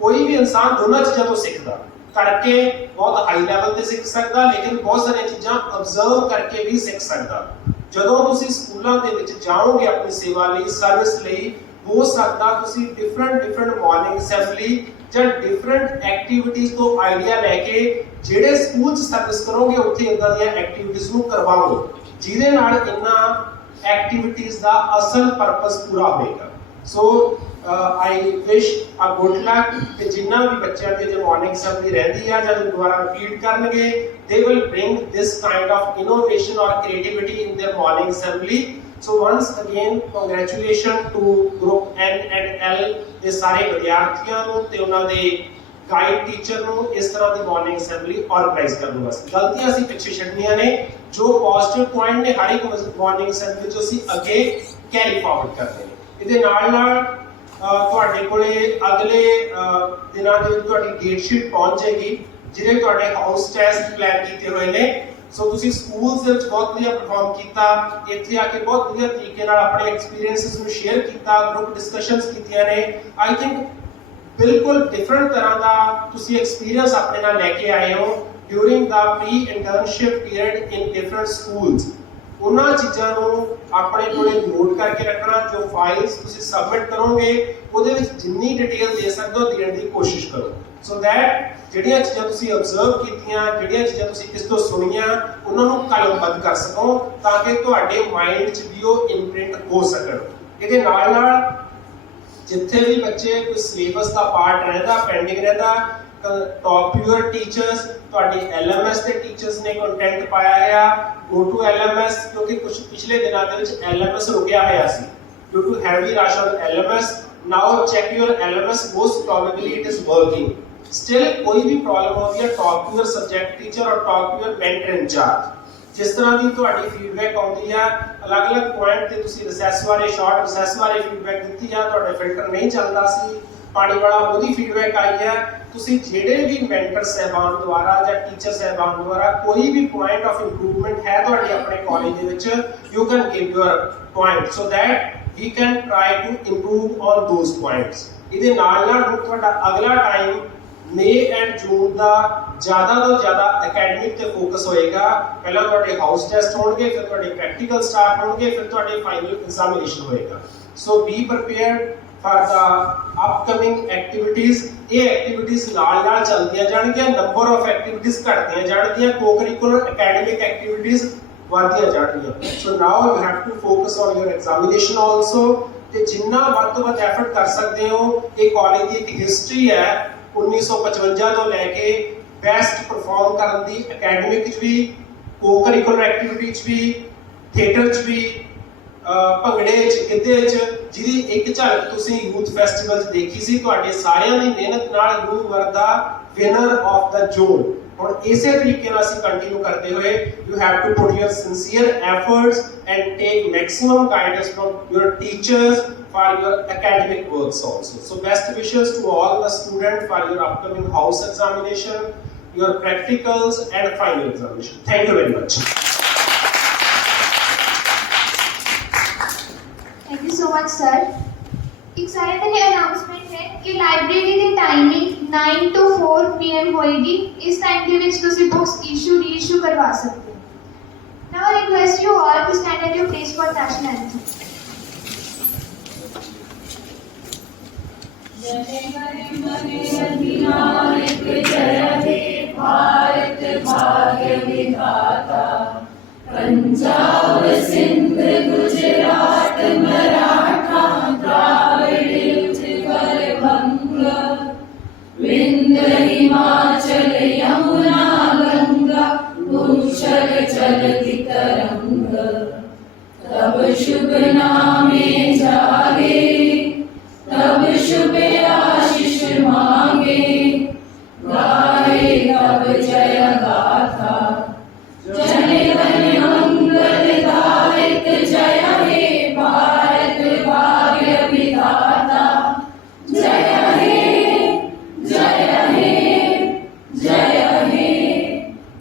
ਕੋਈ ਵੀ ਇਨਸਾਨ ਦੋਨਾਂ ਚੀਜ਼ਾਂ ਤੋਂ ਸਿੱਖਦਾ, ਕਰਕੇ ਬਹੁਤ ਹਾਈ ਲੈਵਲ ਤੇ ਸਿੱਖ ਸਕਦਾ, ਲੇਕਿਨ ਬਹੁਤ ਸਾਰੀਆਂ ਚੀਜ਼ਾਂ ਅਬਜ਼ਰਵ ਕਰਕੇ ਵੀ ਸਿੱਖ ਸਕਦਾ। ਜਦੋਂ ਤੁਸੀਂ ਸਕੂਲਾਂ ਦੇ ਵਿੱਚ ਜਾਓਗੇ ਆਪਣੀ ਸੇਵਾ ਲਈ, ਸਰਵਿਸ ਲਈ, ਹੋ ਸਕਦਾ ਤੁਸੀਂ ਡਿਫਰੈਂਟ ਮਾਰਨਿੰਗ ਅਸੈਂਬਲੀ ਜਾਂ ਡਿਫਰੈਂਟ ਐਕਟੀਵਿਟੀਜ਼ ਤੋਂ ਆਈਡੀਆ ਲੈ ਕੇ ਜਿਹੜੇ ਸਕੂਲ 'ਚ ਸਰਵਿਸ ਕਰੋਗੇ ਉੱਥੇ ਇਦਾਂ ਦੀਆਂ ਐਕਟੀਵਿਟੀਜ਼ ਨੂੰ ਕਰਵਾਓ, ਜਿਹਦੇ ਨਾਲ ਇਹਨਾਂ ਐਕਟੀਵਿਟੀਜ਼ ਦਾ ਅਸਲ ਪਰਪਸ ਪੂਰਾ ਹੋਏਗਾ। ਸੋ ਆਈ ਵਿਸ਼ ਆ ਗੁੱਡ ਲੱਕ, ਤੇ ਜਿੰਨਾ ਵੀ ਬੱਚਿਆਂ ਦੇ ਜੋ ਮਾਰਨਿੰਗ ਅਸੈਂਬਲੀ ਰਹਿੰਦੀ ਆ ਜਾਂ ਦੁਬਾਰਾ ਰਿਪੀਟ ਕਰਨਗੇ, they will bring this kind of innovation or creativity in their morning assembly. So once again congratulations to group N and L ਦੇ ਸਾਰੇ ਵਿਦਿਆਰਥੀਆਂ ਨੂੰ ਤੇ ਉਹਨਾਂ ਦੇ ਗਾਈਡ ਟੀਚਰ ਨੂੰ ਇਸ ਤਰ੍ਹਾਂ ਦੀ ਮਾਰਨਿੰਗ ਅਸੈਂਬਲੀ ਆਰਗੇਨਾਈਜ਼ ਕਰਨ ਵਾਸਤੇ। ਗਲਤੀਆਂ ਅਸੀਂ ਪਿੱਛੇ ਛੱਡਣੀਆਂ ਨੇ, ਜੋ ਪੋਜ਼ਿਟਿਵ ਪੁਆਇੰਟ ਨੇ ਹਰ ਇੱਕ ਮਾਰਨਿੰਗ ਅਸੈਂਬਲੀ ਚ ਅਸੀਂ ਅੱਗੇ ਕੈਰੀ ਫਾਰਵਰਡ ਕਰਦੇ ਨੇ। ਇਹਦੇ ਨਾਲ ਤੁਹਾਡੇ ਕੋਲੇ ਅਗਲੇ ਦਿਨਾਂ ਦੇ ਵਿੱਚ ਤੁਹਾਡੀ ਡੇਟ ਸ਼ੀਟ ਪਹੁੰਚ ਜਾਏਗੀ, ਜਿਹੜੇ ਤੁਹਾਡੇ ਹਾਊਸ ਟੈਸਟ ਪਲਾਨ ਕੀਤੇ ਹੋਏ ਨੇ। ਸੋ ਤੁਸੀਂ ਸਕੂਲਸ ਦੇ ਵਿੱਚ ਬਹੁਤ ਵਧੀਆ ਪਰਫਾਰਮ ਕੀਤਾ, ਇੱਥੇ ਆ ਕੇ ਬਹੁਤ ਵਧੀਆ ਤਰੀਕੇ ਨਾਲ ਆਪਣੇ ਐਕਸਪੀਰੀਐਂਸਸ ਨੂੰ ਸ਼ੇਅਰ ਕੀਤਾ, ਗਰੁੱਪ ਡਿਸਕਸ਼ਨਸ ਕੀਤੀਆਂ ਨੇ। ਆਈ ਥਿੰਕ ਬਿਲਕੁਲ ਡਿਫਰੈਂਟ ਤਰ੍ਹਾਂ ਦਾ ਤੁਸੀਂ ਐਕਸਪੀਰੀਐਂਸ ਆਪਣੇ ਨਾਲ ਲੈ ਕੇ ਆਏ ਹੋ ਡਿਊਰਿੰਗ ਦਾ ਪ੍ਰੀ ਇੰਟਰਨਸ਼ਿਪ ਪੀਰੀਅਡ ਇਨ ਡਿਫਰੈਂਟ ਸਕੂਲਸ। ਉਹਨਾਂ ਚੀਜ਼ਾਂ ਨੂੰ ਆਪਣੇ ਕੋਲੇ ਨੋਟ ਕਰਕੇ ਰੱਖਣਾ, ਜੋ ਫਾਈਲਸ ਤੁਸੀਂ ਸਬਮਿਟ ਕਰੋਗੇ ਉਹਦੇ ਵਿੱਚ ਜਿੰਨੀ ਡਿਟੇਲ ਦੇ ਸਕਦੇ ਹੋ ਦੇਣ ਦੀ ਕੋਸ਼ਿਸ਼ ਕਰੋ, ਸੋ ਦੈਟ ਜਿਹੜੀਆਂ ਚੀਜ਼ਾਂ ਤੁਸੀਂ ਅਬਜ਼ਰਵ ਕੀਤੀਆਂ, ਜਿਹੜੀਆਂ ਚੀਜ਼ਾਂ ਤੁਸੀਂ ਕਿਸ ਤੋਂ ਸੁਣੀਆਂ, ਉਹਨਾਂ ਨੂੰ ਕਲਮਬੱਧ ਕਰ ਸਕੋ ਤਾਂ ਕਿ ਤੁਹਾਡੇ ਮਾਈਂਡ 'ਚ ਵੀ ਉਹ ਇੰਪ੍ਰਿੰਟ ਹੋ ਸਕਣ। ਇਹਦੇ ਨਾਲ ਜਿੱਥੇ ਵੀ ਬੱਚੇ ਕੋਈ ਸਿਲੇਬਸ ਦਾ ਪਾਰਟ ਰਹਿੰਦਾ, ਪੈਂਡਿੰਗ ਰਹਿੰਦਾ, ਟੌਪ ਯੂਅਰ ਟੀਚਰਸ, ਤੁਹਾਡੇ LMS ਦੇ ਟੀਚਰਸ ਨੇ ਕੰਟੈਂਟ ਪਾਇਆ ਆ, ਗੋ ਟੂ LMS, ਕਿਉਂਕਿ ਕੁਝ ਪਿਛਲੇ ਦਿਨਾਂ ਦੇ ਵਿੱਚ LMS ਰੁਕਿਆ ਹੋਇਆ ਸੀ due to heavy rush on LMS। Now check your LMS, most probably it is working. Still ਕੋਈ ਵੀ ਪ੍ਰੋਬਲਮ ਆਉਂਦੀ ਹੈ, talk to your subject teacher ਔਰ talk to your mentor incharge. ਜਿਸ ਤਰ੍ਹਾਂ ਦੀ ਤੁਹਾਡੀ ਫੀਡਬੈਕ ਆਉਂਦੀ ਹੈ, ਅਲੱਗ-ਅਲੱਗ ਪੁਆਇੰਟ ਤੇ ਤੁਸੀਂ ਰਿਸੈਸ ਬਾਰੇ, ਸ਼ਾਰਟ ਰਿਸੈਸ ਬਾਰੇ ਫੀਡਬੈਕ ਦਿੱਤੀ ਹੈ, ਤੁਹਾਡੇ ਫਿਲਟਰ ਨਹੀਂ ਚੱਲਦਾ ਸੀ ਪਾਣੀ ਵਾਲਾ, ਉਹਦੀ ਫੀਡਬੈਕ ਆਈ ਹੈ। ਤੁਸੀਂ ਜਿਹੜੇ ਵੀ ਮੈਂਟਰ ਸਹਿਬਾਨ ਦੁਆਰਾ ਜਾਂ ਟੀਚਰ ਸਹਿਬਾਨ ਦੁਆਰਾ ਕੋਈ ਵੀ ਪੁਆਇੰਟ ਆਫ ਇੰਪਰੂਵਮੈਂਟ ਹੈ ਤੁਹਾਡੇ ਆਪਣੇ ਕਾਲਜ ਦੇ ਵਿੱਚ, you can give your point so that we can try to improve on those points। ਇਹਦੇ ਨਾਲ ਹੁਣ ਤੁਹਾਡਾ ਅਗਲਾ ਟਾਈਮ ਮਈ ਐਂਡ ਜੂਨ ਦਾ ਜ਼ਿਆਦਾ ਤੋਂ ਜ਼ਿਆਦਾ ਅਕੈਡਮਿਕ ਤੇ ਫੋਕਸ ਹੋਏਗਾ। ਪਹਿਲਾਂ ਤੁਹਾਡੇ ਹਾਊਸ ਟੈਸਟ ਹੋਣਗੇ, ਫਿਰ ਤੁਹਾਡੇ ਪ੍ਰੈਕਟੀਕਲ ਸਟਾਰਟ ਹੋਣਗੇ, ਫਿਰ ਤੁਹਾਡੇ ਫਾਈਨਲ ਐਗਜ਼ਾਮੀਨੇਸ਼ਨ ਹੋਏਗਾ। So be prepared for the upcoming activities। ਇਹ ਐਕਟੀਵਿਟੀਜ਼ ਨਾਲ ਚੱਲਦੀਆਂ ਜਾਣਗੀਆਂ, ਨੰਬਰ ਆਫ ਐਕਟੀਵਿਟੀਜ਼ ਘਟਦੀਆਂ ਜਾਣਗੀਆਂ, ਕੋ-ਕਰਿਕੂਲਰ ਅਕੈਡਮਿਕ ਐਕਟੀਵਿਟੀਜ਼ ਵਧਦੀਆਂ ਜਾਣਗੀਆਂ। So now you have to focus on your examination also, ਤੇ ਜਿੰਨਾ ਵੱਧ ਤੋਂ ਵੱਧ ਐਫਰਟ ਕਰ ਸਕਦੇ ਹੋ। ਇਹ ਕਾਲਜ ਦੀ ਇੱਕ ਹਿਸਟਰੀ ਹੈ 1955 ਤੋਂ ਲੈ ਕੇ ਬੈਸਟ ਪਰਫਾਰਮ ਕਰਨ ਦੀ, ਅਕੈਡਮਿਕ 'ਚ ਵੀ, ਕੋ-ਕਰਿਕੂਲਰ ਐਕਟੀਵਿਟੀ 'ਚ ਵੀ, ਥੀਏਟਰ 'ਚ ਵੀ, ਭੰਗੜੇ 'ਚ, ਗਿੱਧੇ 'ਚ, ਜਿਹਦੀ ਇੱਕ ਝਲਕ ਤੁਸੀਂ ਯੂਥ ਫੈਸਟੀਵਲ 'ਚ ਦੇਖੀ ਸੀ। ਤੁਹਾਡੇ ਸਾਰਿਆਂ ਦੀ ਮਿਹਨਤ ਨਾਲ you were the winner of the zone. ਹੁਣ ਇਸੇ ਤਰੀਕੇ ਨਾਲ ਅਸੀਂ ਕੰਟੀਨਿਊ ਕਰਦੇ ਹੋਏ, you have to put your sincere efforts and take maximum guidance from your teachers for your academic works also. So best wishes to all the students for your upcoming house examination, your practicals and final examination. Thank you very much. Thank you so much sir। एक सारे दिन announcement है कि library the timing 9 to 4 PM ਹੋਏਗੀ। ਇਸ time ਦੇ ਵਿੱਚ ਤੁਸੀਂ ਬੁੱਕਸ ਰੀਇਸ਼ੂ ਕਰਵਾ ਸਕਦੇ ਹੋ। Now I request you all to stand at your place for national anthem। Bharat भाग्य विधाता, पंजाब सिंध गुजरात मराठा द्राविड़ उत्कल बंग, विंध्य हिमाचल यमुना गंगा उच्छल चलति तरंग, तब शुभ नामे जागे, तब शुभ आशीष मांगे, गाए तब जय गाथा, जन गण मंगलदायक जय हे भारत भाग्य विधाता, जय हे जय हे जय हे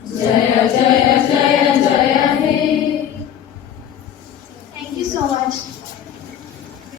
जय जय जय जय हे। Thank you so much.